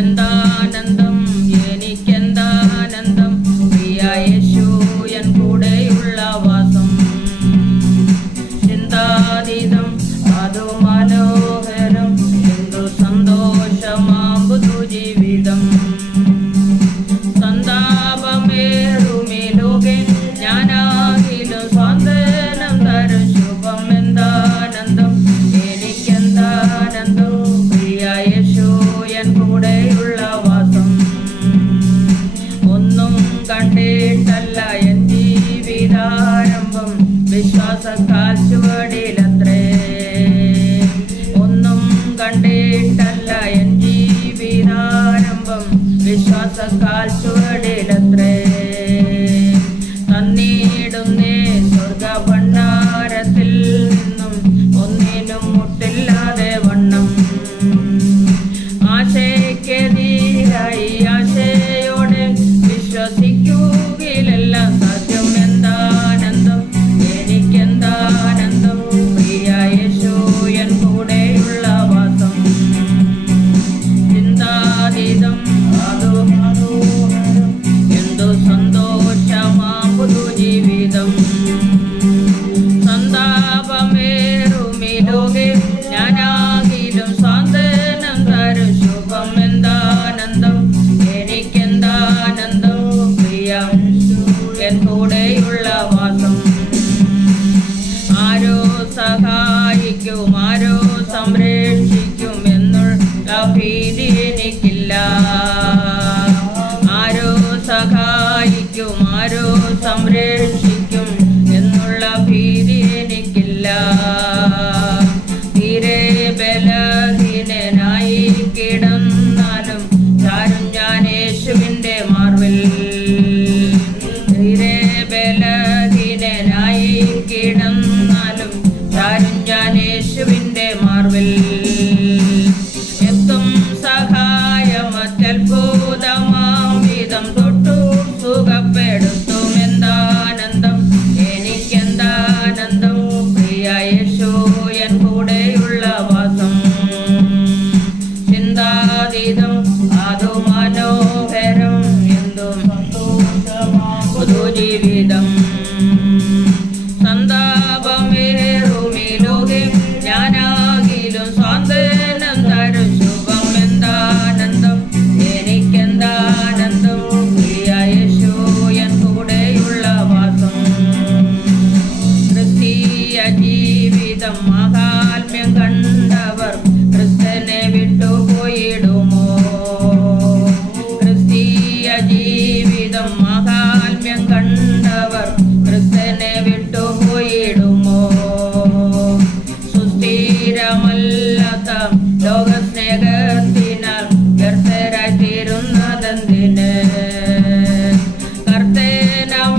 എന്താനന്ദം എനിക്കെന്താനന്ദം പ്രിയ യേശു N കൂടെയുള്ള വാസം ചിന്താതീതം അതു മനോഹരം എന്തു സന്തോഷമാം പുതുജീവിതം സന്താപമേറുമീ ലോകെ ഞാനാകിലും സ്വാന്തനം തരും ശുഭം എന്താനന്ദം എനിക്കെന്താനന്ദം പ്രിയ യേശു എൻ കൂടെയുള്ള വാസം ഒന്നും കണ്ടിട്ടല്ല എൻ ജീവിതാരംഭം വിശ്വാസത്താൽ ചുവടിലത്രേ ഒന്നും കണ്ടിട്ടല്ല എൻ ജീവിതാരംഭം വിശ്വാസത്താൽ ചുവടിലത്രേ തന്നിടുന്നേ സ്വർഗ ഭണ്ഡാരത്തിൽ നിന്നും ഒന്നിനും മുട്ടില്ലാതെ വണ്ണം ആശയ്ക്കെതിരായി ആശയോടെ വിശ്വസിക്കുകയിലെല്ലാം സാധ്യം എന്താനന്ദം എനിക്കെന്താനന്ദം പ്രിയ യേശു എൻ കൂടെയുള്ള വാസം ചിന്താതീതം അതു മനോഹരം എന്തു സന്തോഷമാം പുതുജീവിതം സന്താപമേറുമീ ലോകെ ഞാനാകിലും സ്വാന്തനം തരും ശുഭം എന്താനന്ദം എനിക്കെന്താനന്ദം പ്രിയ എൻ കൂടെയുള്ള വാസം ആരോ സഹായിക്കും ആരോ സംരക്ഷിക്കും എന്നുള്ള ഭീതി എനിക്കില്ല ആരോ സഹായിക്കും ആരോ സംരക്ഷിക്കും എന്നുള്ള ഭീതി എനിക്കില്ല തീരെ ബലഹീനനായി കിടന്നാലും ചാരും ഞാൻ യേശുവിൻ്റെ മാർവിൽ തീരെ ബലഹീനനായി കിടന്നാലും ചാരും ഞാൻ യേശുവിൻ്റെ മാർവിൽ എത്തും സഹായം അത്യത്ഭുതമാം വിധം തൊട്ടു സുഖപ്പെടുത്തും എന്താനന്ദം എനിക്കെന്താനന്ദം പ്രിയ യേശു എൻ കൂടെയുള്ള വാസം ചിന്താതീതം അതു മനോഹരം എന്തും പുതുജീവിതം സന്താപമേറുമീ ലോകെ ഞാനാകിലും സ്വാന്തനം തരും ശുഭം എന്താനന്ദം എനിക്കെന്താനന്ദം പ്രിയ യേശു എൻ കൂടെയുള്ള വാസം ക്രിസ്തീയ ജീവിതം മഹാത്മ്യം കണ്ടവർ ക്രിസ്തനെ വിട്ടുപോയിടുമോ ക്രിസ്തീയ ജീവിതം മഹാത്മ്യം കണ്ടവർ ക്രിസ്തനെ വിട്ടുപോയിടുമോ സുസ്ഥിരമല്ലാത്ത ലോകസ്നേഹത്തിനാൽ വ്യർത്ഥരായി തീരുന്നതെന്തിന്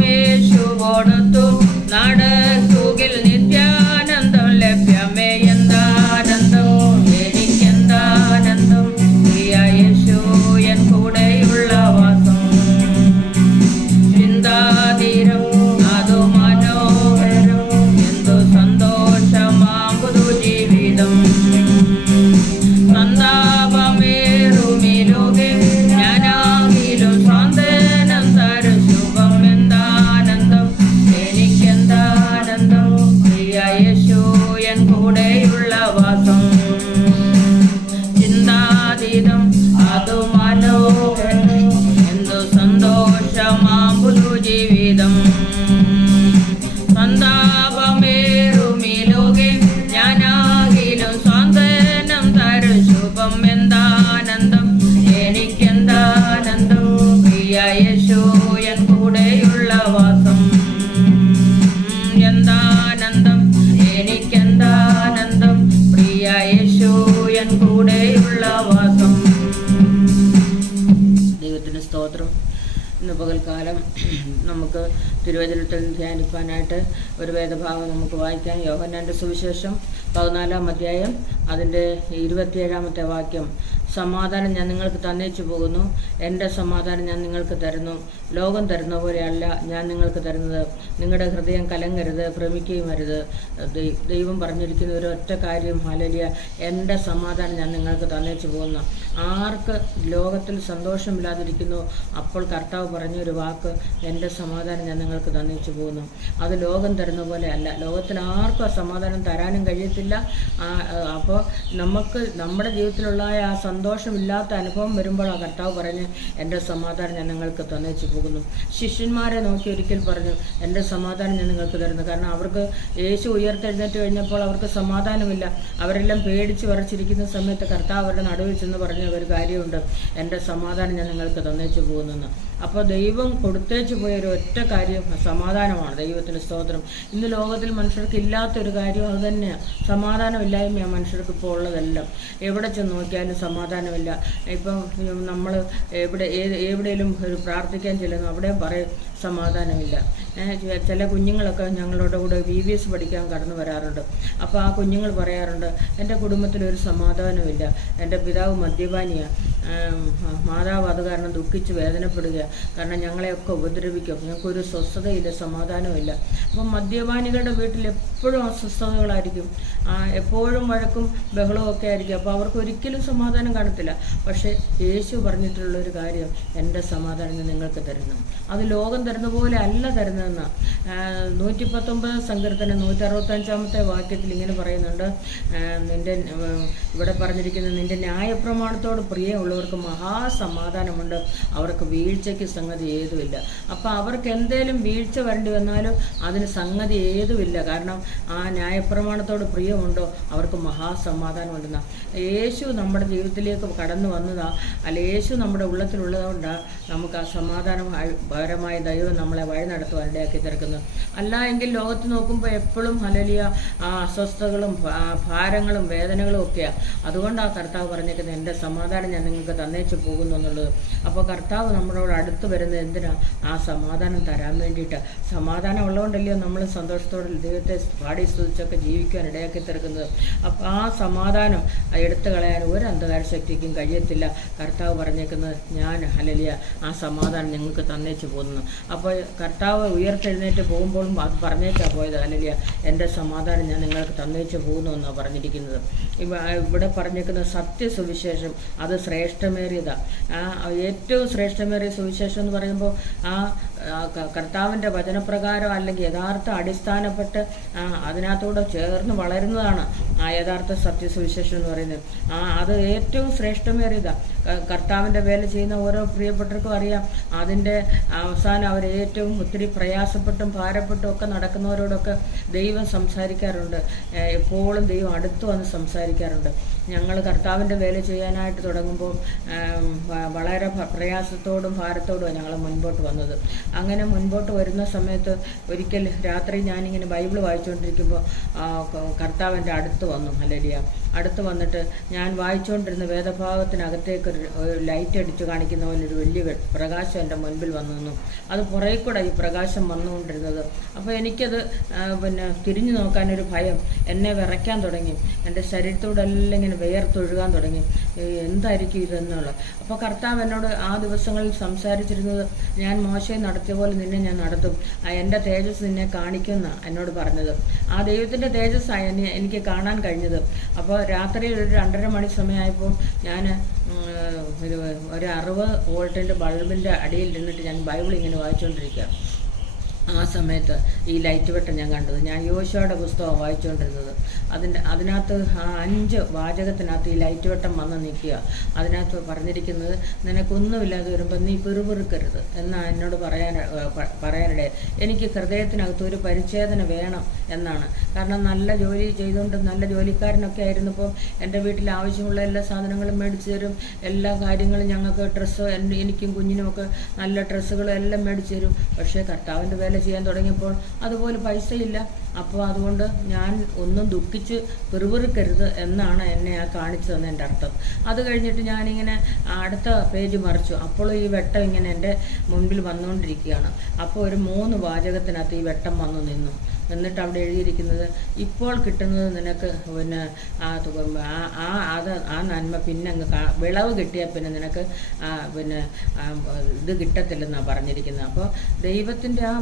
കർത്തനമേശുവോടൊത്തു നടക്കുകിൽ നിത്യാനന്ദം ലഭ്യമേ എന്താനന്ദം എനിക്കെന്താനന്ദം പ്രിയ യേശു എൻ കൂടെയുള്ള വാസം ചിന്താതീരം അതു മനോഹരം എന്തു സന്തോഷമാം പുതുജീവിതം സന്താപമേറുമീ ലോകെ ഞാനാകിലും സ്വാന്തനം തരും ശുഭം എന്താനന്ദം എനിക്കെന്താനന്ദം പ്രിയ യേശു എൻ കൂടെയുള്ള വാസം ചിന്താതീതം അതു മനോഹരം എന്തു സന്തോഷമാം പുതുജീവിതം സന്താപമേറുമീ ലോകെ ഞാനാകിലും സ്വാന്തനം തരും ശുഭം എന്താനന്ദം എനിക്കെന്താനന്ദം പ്രിയ യേശു എൻ കൂടെയുള്ള വാസം എന്താനന്ദം എനിക്കെന്താനന്ദം പ്രിയ യേശു എൻ കൂടെയുള്ള വാസം ദൈവത്തിന് സ്തോത്രം. ഇന്ന് പകൽക്കാലം നമുക്ക് തിരുവചനത്തിൽ ധ്യാനിക്കാനായിട്ട് ഒരു വേദഭാഗം നമുക്ക് വായിക്കാം. യോഹന്നാൻ്റെ സുവിശേഷം 14-ാം അധ്യായം അതിൻ്റെ 27-ാമത്തെ വാക്യം. സമാധാനം ഞാൻ നിങ്ങൾക്ക് തന്നേച്ചു പോകുന്നു. എൻ്റെ സമാധാനം ഞാൻ നിങ്ങൾക്ക് തരുന്നു. ലോകം തരുന്ന പോലെയല്ല ഞാൻ നിങ്ങൾക്ക് തരുന്നത്. നിങ്ങളുടെ ഹൃദയം കലങ്ങരുത്, ഭ്രമിക്കുകയും അരുത്. ദൈവം പറഞ്ഞിരിക്കുന്ന ഒരു ഒറ്റ കാര്യം, ഹല്ലേലൂയ, എൻ്റെ സമാധാനം ഞാൻ നിങ്ങൾക്ക് തന്നേച്ചു പോകുന്നു. ആർക്ക് ലോകത്തിൽ സന്തോഷമില്ലാതിരിക്കുന്നു, അപ്പോൾ കർത്താവ് പറഞ്ഞൊരു വാക്ക്, എൻ്റെ സമാധാനം ഞാൻ നിങ്ങൾക്ക് തന്നേച്ചു പോകുന്നു. അത് ലോകം തരുന്ന പോലെ അല്ല. ലോകത്തിൽ ആർക്കും ആ സമാധാനം തരാനും കഴിയത്തില്ല. അപ്പോൾ നമുക്ക് നമ്മുടെ ജീവിതത്തിലുള്ള ആ സന്തോഷമില്ലാത്ത അനുഭവം വരുമ്പോൾ ആ കർത്താവ് പറഞ്ഞ്, എൻ്റെ സമാധാനം ഞാൻ നിങ്ങൾക്ക് തന്നേച്ചു പോകുന്നു. ശിഷ്യന്മാരെ നോക്കി ഒരിക്കൽ പറഞ്ഞു, എൻ്റെ സമാധാനം ഞാൻ നിങ്ങൾക്ക് തരുന്നു. കാരണം അവർക്ക് യേശു ഉയർത്തെഴുന്നേറ്റ് കഴിഞ്ഞപ്പോൾ അവർക്ക് സമാധാനമില്ല. അവരെല്ലാം പേടിച്ച് വിറച്ചിരിക്കുന്ന സമയത്ത് കർത്താവ് അവരുടെ നടുവിൽ ചെന്ന് പറഞ്ഞ ഒരു കാര്യമുണ്ട്, എൻ്റെ സമാധാനം ഞാൻ നിങ്ങൾക്ക് തന്നേച്ചു പോകുന്നെന്ന്. അപ്പോൾ ദൈവം കൊടുത്തേച്ചു പോയ ഒരു ഒറ്റ കാര്യം സമാധാനമാണ്. ദൈവത്തിന് സ്തോത്രം. ഇന്ന് ലോകത്തിൽ മനുഷ്യർക്ക് ഇല്ലാത്തൊരു കാര്യം അത് തന്നെയാണ്, സമാധാനമില്ലായ്മയാണ് മനുഷ്യർക്ക് ഇപ്പോൾ ഉള്ളതെല്ലാം. എവിടെ ചെന്ന് നോക്കിയാലും സമാധാനമില്ല. ഇപ്പം നമ്മൾ എവിടെയെങ്കിലും ഒരു പ്രാർത്ഥിക്കാൻ ചെല്ലുന്നു, അവിടെ പറയും സമാധാനമില്ല. ചില കുഞ്ഞുങ്ങളൊക്കെ ഞങ്ങളുടെ കൂടെ VBS പഠിക്കാൻ കടന്നു വരാറുണ്ട്. അപ്പോൾ ആ കുഞ്ഞുങ്ങൾ പറയാറുണ്ട്, എൻ്റെ കുടുംബത്തിലൊരു സമാധാനമില്ല, എൻ്റെ പിതാവ് മദ്യപാനിയാണ്, മാതാവ് അത് കാരണം ദുഃഖിച്ച് വേദനപ്പെടുക, കാരണം ഞങ്ങളെയൊക്കെ ഉപദ്രവിക്കും, ഞങ്ങൾക്കൊരു സ്വസ്ഥതയില്ല, സമാധാനമില്ല. അപ്പം മദ്യപാനികളുടെ വീട്ടിൽ എപ്പോഴും അസ്വസ്ഥതകളായിരിക്കും, എപ്പോഴും വഴക്കും ബഹളവും ഒക്കെ ആയിരിക്കും. അപ്പോൾ അവർക്ക് ഒരിക്കലും സമാധാനം കാണത്തില്ല. പക്ഷേ യേശു പറഞ്ഞിട്ടുള്ളൊരു കാര്യം, എൻ്റെ സമാധാനം നിങ്ങൾക്ക് തരുന്നു. അത് ലോകം തരുന്ന പോലെ അല്ല തരുന്നതെന്ന്. 119 സങ്കീർത്തനം 165 വാക്യത്തിൽ ഇങ്ങനെ പറയുന്നുണ്ട്, ഇവിടെ പറഞ്ഞിരിക്കുന്നത്, നിൻ്റെ ന്യായപ്രമാണത്തോട് പ്രിയമുള്ളവർക്ക് മഹാസമാധാനമുണ്ട്, അവർക്ക് വീഴ്ചയ്ക്ക് സംഗതി ഏതുമില്ല. അപ്പോൾ അവർക്ക് എന്തേലും വീഴ്ച വരേണ്ടി വന്നാലും അതിന് സംഗതി ഏതുമില്ല. കാരണം ആ ന്യായപ്രമാണത്തോട് പ്രിയമുണ്ടോ അവർക്ക് മഹാസമാധാനമുണ്ടെന്നാണ്. യേശു നമ്മുടെ ജീവിതത്തിലേക്ക് കടന്നു വന്നതാ, അല്ല യേശു നമ്മുടെ ഉള്ളത്തിലുള്ളതുകൊണ്ടാണ് നമുക്ക് ആ സമാധാനപരമായ ദൈവം നമ്മളെ വഴി നടത്തുവാൻ ഇടയാക്കി തീർക്കുന്നത്. അല്ല എങ്കിൽ ലോകത്ത് നോക്കുമ്പോൾ എപ്പോഴും ഹല്ലേലൂയ അസ്വസ്ഥതകളും ഭാരങ്ങളും വേദനകളും ഒക്കെയാണ്. അതുകൊണ്ട് ആ കർത്താവ് പറഞ്ഞേക്കുന്നത്, എൻ്റെ സമാധാനം ഞാൻ നിങ്ങൾക്ക് തന്നേച്ചു പോകുന്നു എന്നുള്ളത്. അപ്പോൾ കർത്താവ് നമ്മളോട് അടുത്ത് വരുന്നത് എന്തിനാ? ആ സമാധാനം തരാൻ വേണ്ടിയിട്ട്. സമാധാനം ഉള്ളതുകൊണ്ടല്ലയോ നമ്മൾ സന്തോഷത്തോടെ ദൈവത്തെ പാടി സ്തുതിച്ചൊക്കെ ജീവിക്കാൻ ഇടയാക്കി തീർക്കുന്നത്. അപ്പോൾ ആ സമാധാനം എടുത്തു കളയാൻ ഒരു അന്ധകാര ശക്തിക്കും കഴിയത്തില്ല. കർത്താവ് പറഞ്ഞേക്കുന്നത്, ഞാൻ ഹല്ലേലൂയ ആ സമാധാനം നിങ്ങൾക്ക് തന്നേച്ചു പോകുന്നു. അപ്പോൾ കർത്താവ് ഉയർത്തെഴുന്നേറ്റ് പോകുമ്പോഴും അത് പറഞ്ഞേച്ചാ പോയത്, ഹല്ലേലൂയ എൻ്റെ സമാധാനം ഞാൻ നിങ്ങൾക്ക് തന്നേച്ചു പോകുന്നു എന്നാണ് പറഞ്ഞിരിക്കുന്നത്. ഇവിടെ പറഞ്ഞേക്കുന്ന സത്യസുവിശേഷം അത് ശ്രേഷ്ഠമേറിയതാണ്. ഏറ്റവും ശ്രേഷ്ഠമേറിയ സുവിശേഷം എന്ന് പറയുമ്പോൾ ആ കർത്താവിൻ്റെ വചനപ്രകാരം അല്ലെങ്കിൽ യഥാർത്ഥ അടിസ്ഥാനപ്പെട്ട് അതിനകത്തൂടെ ചേർന്ന് വളരുന്നതാണ് ആ യഥാർത്ഥ സത്യസുവിശേഷം എന്ന് പറയുന്നത്. അത് ഏറ്റവും ശ്രേഷ്ഠമേറിയതാണ്. കർത്താവിൻ്റെ വേല ചെയ്യുന്ന ഓരോ പ്രിയപ്പെട്ടവർക്കും അറിയാം, അതിൻ്റെ അവസാനം അവർ ഏറ്റവും ഒത്തിരി പ്രയാസപ്പെട്ടും ഭാരപ്പെട്ടും ഒക്കെ നടക്കുന്നവരോടൊക്കെ ദൈവം സംസാരിക്കാറുണ്ട്. എപ്പോഴും ദൈവം അടുത്ത് വന്ന് സംസാരിക്കാറുണ്ട്. ഞങ്ങൾ കർത്താവിൻ്റെ വേല ചെയ്യാനായിട്ട് തുടങ്ങുമ്പോൾ വളരെ പ്രയാസത്തോടും ഭാരത്തോടുമാണ് ഞങ്ങൾ മുൻപോട്ട് വന്നത്. അങ്ങനെ മുൻപോട്ട് വരുന്ന സമയത്ത് ഒരിക്കൽ രാത്രി ഞാനിങ്ങനെ ബൈബിൾ വായിച്ചുകൊണ്ടിരിക്കുമ്പോൾ കർത്താവിൻ്റെ അടുത്ത് വന്നു. ഹല്ലേലൂയ. അടുത്ത് വന്നിട്ട് ഞാൻ വായിച്ചുകൊണ്ടിരുന്ന വേദഭാഗത്തിനകത്തേക്ക് ഒരു ലൈറ്റ് അടിച്ച് കാണിക്കുന്ന പോലെ ഒരു വലിയ പ്രകാശം എൻ്റെ മുൻപിൽ വന്നു നിന്നു. അത് പുറകെ കൂടെ ഈ പ്രകാശം വന്നുകൊണ്ടിരുന്നത്. അപ്പോൾ എനിക്കത് തിരിഞ്ഞു നോക്കാനൊരു ഭയം എന്നെ വിറയ്ക്കാൻ തുടങ്ങി. എൻ്റെ ശരീരത്തോടെ എല്ലാം ഇങ്ങനെ വിയർത്തൊഴുകാൻ തുടങ്ങി. എന്തായിരിക്കും ഇതെന്നുള്ളത്. അപ്പോൾ കർത്താവ് എന്നോട് ആ ദിവസങ്ങളിൽ സംസാരിച്ചിരുന്നത്, ഞാൻ മോശയെ നടത്തിയ പോലെ നിന്നെ ഞാൻ നടത്തും, എൻ്റെ തേജസ് നിന്നെ കാണിക്കുമെന്നാണ് എന്നോട് പറഞ്ഞത്. ആ ദൈവത്തിൻ്റെ തേജസ്സാണ് എനിക്ക് കാണാൻ കഴിഞ്ഞത്. അപ്പോൾ രാത്രി ഒരു 2:30 മണി സമയമായപ്പോൾ ഞാൻ ഒരു 60 വോൾട്ടിൻ്റെ ബൾബിൻ്റെ അടിയിൽ ഇരുന്നിട്ട് ഞാൻ ബൈബിൾ ഇങ്ങനെ വായിച്ചുകൊണ്ടിരിക്കുക. ആ സമയത്ത് ഈ ലൈറ്റ് വെട്ടം ഞാൻ കണ്ടത്. ഞാൻ യോശുവയുടെ പുസ്തകമാണ് വായിച്ചുകൊണ്ടിരുന്നത്. അതിനകത്ത് 5 വാചകത്തിനകത്ത് ഈ ലൈറ്റ് വെട്ടം വന്ന് നിൽക്കുക. അതിനകത്ത് പറഞ്ഞിരിക്കുന്നത്, നിനക്കൊന്നുമില്ലാതെ വരുമ്പോൾ നീ പിറുപിറുക്കരുത് എന്നാണ് എന്നോട് പറയാനിടെ. എനിക്ക് ഹൃദയത്തിനകത്ത് ഒരു പരിച്ഛേദന വേണം എന്നാണ്. കാരണം നല്ല ജോലി ചെയ്തുകൊണ്ട് നല്ല ജോലിക്കാരനൊക്കെ ആയിരുന്നപ്പോൾ എൻ്റെ വീട്ടിൽ ആവശ്യമുള്ള എല്ലാ സാധനങ്ങളും മേടിച്ചു തരും, എല്ലാ കാര്യങ്ങളും ഞങ്ങൾക്ക് ഡ്രസ്സ്, എനിക്കും കുഞ്ഞിനുമൊക്കെ നല്ല ഡ്രസ്സുകളും എല്ലാം മേടിച്ചു തരും. പക്ഷേ കർത്താവിൻ്റെ വേല ചെയ്യാൻ തുടങ്ങിയപ്പോൾ അതുപോലെ പൈസയില്ല. അപ്പോൾ അതുകൊണ്ട് ഞാൻ ഒന്നും ദുഃഖിച്ച് പിറുപിറുക്കരുത് എന്നാണ് എന്നെ കാണിച്ചു തന്നതിൻ്റെ അർത്ഥം. അത് കഴിഞ്ഞിട്ട് ഞാനിങ്ങനെ അടുത്ത പേജ് മറിച്ചു. അപ്പോൾ ഈ വെട്ടം ഇങ്ങനെ എൻ്റെ മുൻപിൽ വന്നുകൊണ്ടിരിക്കുകയാണ്. അപ്പോൾ ഒരു 3 വാചകത്തിനകത്ത് ഈ വെട്ടം വന്നു നിന്നു. എന്നിട്ട് അവിടെ എഴുതിയിരിക്കുന്നത്, ഇപ്പോൾ കിട്ടുന്നത് നിനക്ക് പിന്നെ ആ നന്മ പിന്നെ അങ്ങ് വിളവ് കിട്ടിയാൽ പിന്നെ നിനക്ക് പിന്നെ ഇത് കിട്ടത്തില്ലെന്നാണ് പറഞ്ഞിരിക്കുന്നത്. അപ്പോൾ ദൈവത്തിൻ്റെ ആ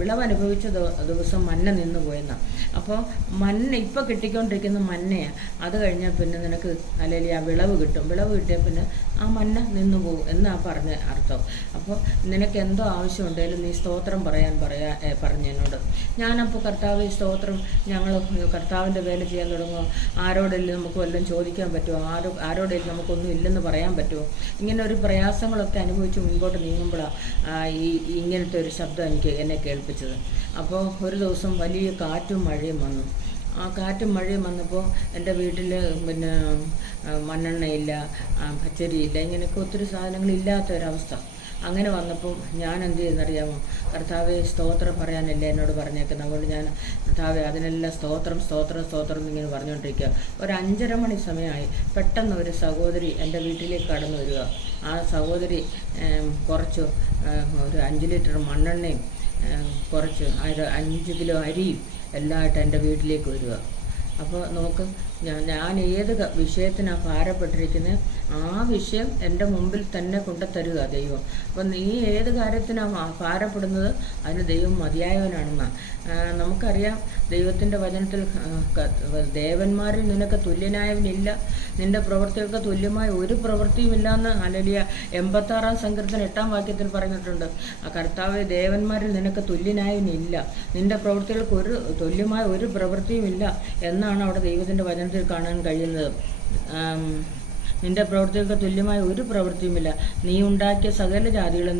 വിളവ് അനുഭവിച്ച ദിവസം മന്ന നിന്ന് പോയെന്നാണ്. അപ്പോൾ മന്ന ഇപ്പോൾ കിട്ടിക്കൊണ്ടിരിക്കുന്ന മന്നയാണ്, അത് കഴിഞ്ഞാൽ പിന്നെ നിനക്ക് അല്ലെങ്കിൽ ആ വിളവ് കിട്ടും. വിളവ് കിട്ടിയാൽ പിന്നെ ആ മന്ന നിന്നു പോകും എന്നാണ് പറഞ്ഞ അർത്ഥം. അപ്പോൾ നിനക്ക് എന്തോ ആവശ്യമുണ്ടെങ്കിലും നീ സ്തോത്രം പറഞ്ഞു എന്നോട്. ഞാനപ്പോൾ കർത്താവ് സ്തോത്രം, ഞങ്ങൾ കർത്താവിൻ്റെ വേല ചെയ്യാൻ തുടങ്ങുമോ? ആരോടെങ്കിലും നമുക്ക് വല്ലതും ചോദിക്കാൻ പറ്റുമോ? ആരോടെങ്കിലും നമുക്കൊന്നും ഇല്ലെന്ന് പറയാൻ പറ്റുമോ? ഇങ്ങനെ ഒരു പ്രയാസങ്ങളൊക്കെ അനുഭവിച്ച് മുൻപോട്ട് നീങ്ങുമ്പോഴാണ് ഇങ്ങനത്തെ ഒരു ശബ്ദം എന്നെ കേൾപ്പിച്ചത്. അപ്പോൾ ഒരു ദിവസം വലിയ കാറ്റും മഴയും വന്നു. ആ കാറ്റും മഴയും വന്നപ്പോൾ എൻ്റെ വീട്ടിൽ പിന്നെ മണ്ണെണ്ണയില്ല, പച്ചരിയില്ല, ഇങ്ങനെയൊക്കെ ഒത്തിരി സാധനങ്ങളില്ലാത്ത ഒരവസ്ഥ. അങ്ങനെ വന്നപ്പോൾ ഞാൻ എന്ത് ചെയ്യുന്നറിയാമോ? കർത്താവെ സ്തോത്രം പറയാനല്ലേ എന്നോട് പറഞ്ഞേക്കുന്നത്. അതുകൊണ്ട് ഞാൻ കർത്താവെ അതിനെല്ലാം സ്തോത്രം ഇങ്ങനെ പറഞ്ഞുകൊണ്ടിരിക്കുക. ഒരു 5:30 മണി സമയമായി. പെട്ടെന്ന് ഒരു സഹോദരി എൻ്റെ വീട്ടിലേക്ക് കടന്നു വരിക. ആ സഹോദരി കുറച്ച് ഒരു 5 ലിറ്റർ മണ്ണെണ്ണയും കുറച്ച് 5 കിലോ അരിയും എല്ലാമായിട്ട് എൻ്റെ വീട്ടിലേക്ക് വരിക. അപ്പോൾ നോക്ക്, ഞാൻ ഏത് വിഷയത്തിനാണ് ഭാരപ്പെട്ടിരിക്കുന്നത് ആ വിഷയം എൻ്റെ മുമ്പിൽ തന്നെ കൊണ്ടുതരുക ദൈവം. അപ്പം നീ ഏത് കാര്യത്തിനാണ് ഭാരപ്പെടുന്നത് അതിന് ദൈവം മതിയായവനാണെന്നാണ്. നമുക്കറിയാം ദൈവത്തിൻ്റെ വചനത്തിൽ ദേവന്മാരിൽ നിനക്ക് തുല്യനായവനില്ല, നിൻ്റെ പ്രവൃത്തികൾക്ക് തുല്യമായ ഒരു പ്രവൃത്തിയുമില്ലാന്ന് ഹല്ലേലൂയ 86-ാം സങ്കീർത്തനം 8-ാം വാക്യത്തിൽ പറഞ്ഞിട്ടുണ്ട്. ആ കർത്താവേ, ദേവന്മാരിൽ നിനക്ക് തുല്യനായവനില്ല, നിൻ്റെ പ്രവൃത്തികൾക്ക് തുല്യമായ ഒരു പ്രവൃത്തിയുമില്ല എന്നാണ് അവിടെ ദൈവത്തിൻ്റെ വചനത്തിൽ കാണാൻ കഴിയുന്നത്. നിന്റെ പ്രവൃത്തികൾക്ക് തുല്യമായ ഒരു പ്രവൃത്തിയുമില്ല. നീ ഉണ്ടാക്കിയ സകല ജാതികളും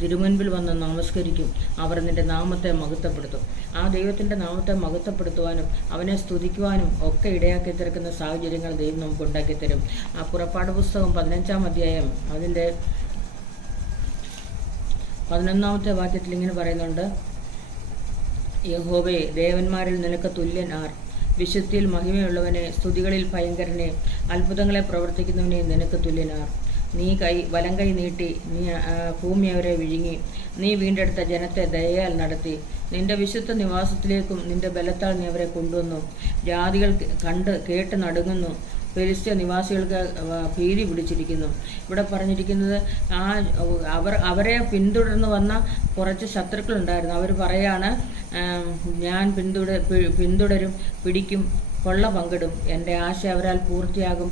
തിരുമുൻപിൽ വന്ന് നമസ്കരിക്കും, അവർ നിന്റെ നാമത്തെ മഹത്വപ്പെടുത്തും. ആ ദൈവത്തിൻ്റെ നാമത്തെ മഹത്വപ്പെടുത്തുവാനും അവനെ സ്തുതിക്കുവാനും ഒക്കെ ഇടയാക്കി തീർക്കുന്ന സാഹചര്യങ്ങൾ ദൈവം നമുക്ക് ഉണ്ടാക്കി തരും. ആ പുറപ്പാട് പുസ്തകം 15-ാം അധ്യായം അതിൻ്റെ 11-ാമത്തെ വാക്യത്തിൽ ഇങ്ങനെ പറയുന്നുണ്ട്, യഹോവേ, ദേവന്മാരിൽ നിനക്ക് തുല്യൻ ആർ? വിശുദ്ധിയിൽ മഹിമയുള്ളവനെ, സ്തുതികളിൽ ഭയങ്കരനെ, അത്ഭുതങ്ങളെ പ്രവർത്തിക്കുന്നവനെ നിനക്ക് തുല്യനാർ? നീ വലം കൈ നീട്ടി നീ ഭൂമി അവരെ വിഴുങ്ങി, നീ വീണ്ടെടുത്ത ജനത്തെ ദയയാൽ നടത്തി. നിന്റെ വിശുദ്ധ നിവാസത്തിലേക്കും നിന്റെ ബലത്താൽ നീ അവരെ കൊണ്ടുവന്നു. ജാതികൾ കേട്ട് നടുങ്ങുന്നു, ഫെലിസ്ത്യ നിവാസികൾക്ക് ഭീതി പിടിച്ചിരിക്കുന്നു. ഇവിടെ പറഞ്ഞിരിക്കുന്നത് അവരെ പിന്തുടർന്ന് വന്ന കുറച്ച് ശത്രുക്കളുണ്ടായിരുന്നു. അവർ പറയാണ്, ഞാൻ പിന്തുടരും, പിടിക്കും, കൊള്ള പങ്കിടും, എൻ്റെ ആശ അവരാൽ പൂർത്തിയാകും,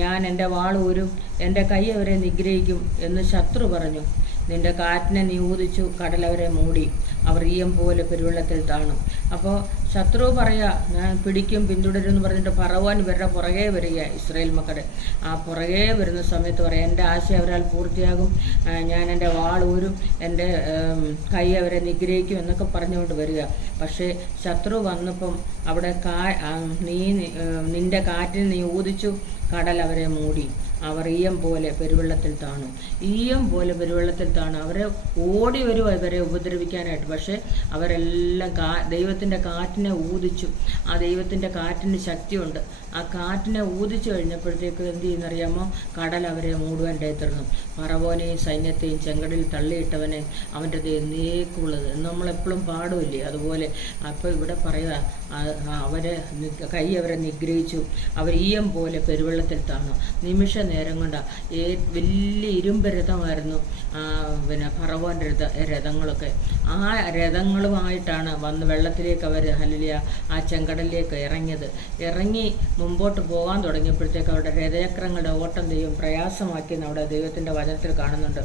ഞാൻ എൻ്റെ വാൾ ഊരും, എൻ്റെ കൈ അവരെ നിഗ്രഹിക്കും എന്ന് ശത്രു പറഞ്ഞു. നിന്റെ കാറ്റിനെ നീ ഊതിച്ചു, കടലവരെ മൂടി, അവർ ഈയം പോലെ പെരുവെള്ളത്തിൽ താണു. അപ്പോൾ ശത്രു പറയുക, ഞാൻ പിടിക്കും, പിന്തുടരും എന്ന് പറഞ്ഞിട്ട് പറവാൻ ഇവരുടെ പുറകെ വരിക ഇസ്രായേൽ മക്കളുടെ. ആ പുറകെ വരുന്ന സമയത്ത് പറയാം, എൻ്റെ ആശ അവരാൽ പൂർത്തിയാകും, ഞാൻ എൻ്റെ വാൾ ഊരും, എൻ്റെ കൈ അവരെ നിഗ്രഹിക്കും എന്നൊക്കെ പറഞ്ഞുകൊണ്ട് വരിക. പക്ഷേ ശത്രു വന്നപ്പം അവിടെ നിന്റെ കാറ്റിന് നീ ഊതിച്ചു, കടൽ അവരെ മൂടി, അവർ ഈയം പോലെ പെരുവെള്ളത്തിൽ താണു. ഈയം പോലെ പെരുവെള്ളത്തിൽ താണു. അവരെ ഓടി വരുക ഇവരെ ഉപദ്രവിക്കാനായിട്ട്. പക്ഷേ അവരെല്ലാം ദൈവത്തിൻ്റെ കാറ്റിനെ ഊതിച്ചു. ആ ദൈവത്തിൻ്റെ കാറ്റിന് ശക്തിയുണ്ട്. ആ കാറ്റിനെ ഊതിച്ചു കഴിഞ്ഞപ്പോഴത്തേക്ക് എന്ത് ചെയ്യുന്നറിയാമോ? കടൽ അവരെ മൂടുവാൻ തീർന്നു. ഫറവോനെയും സൈന്യത്തെയും ചെങ്കടലിൽ തള്ളിയിട്ടവനെ അവൻ്റെ എന്നേക്കുള്ളത് നമ്മളെപ്പോഴും പാടുമില്ലേ അതുപോലെ. അപ്പോൾ ഇവിടെ പറയുക, അവരെ നിഗ്രഹിച്ചു, അവർ ഈയം പോലെ പെരുവെള്ളത്തിൽ താണു. നിമിഷ നേരം കൊണ്ട് വലിയ ഇരുമ്പ് രഥമായിരുന്നു പിന്നെ ഫറവോൻ്റെ രഥങ്ങളൊക്കെ. ആ രഥങ്ങളുമായിട്ടാണ് വന്ന് വെള്ളത്തിലേക്ക് അവർ ഹല്ലേലൂയ ആ ചെങ്കടലിലേക്ക് ഇറങ്ങി മുമ്പോട്ട് പോകാൻ തുടങ്ങിയപ്പോഴത്തേക്ക് അവരുടെ രഥചക്രങ്ങളുടെ ഓട്ടം ദൈവം പ്രയാസമാക്കിയെന്ന് അവിടെ ദൈവത്തിൻ്റെ വചനത്തിൽ കാണുന്നുണ്ട്.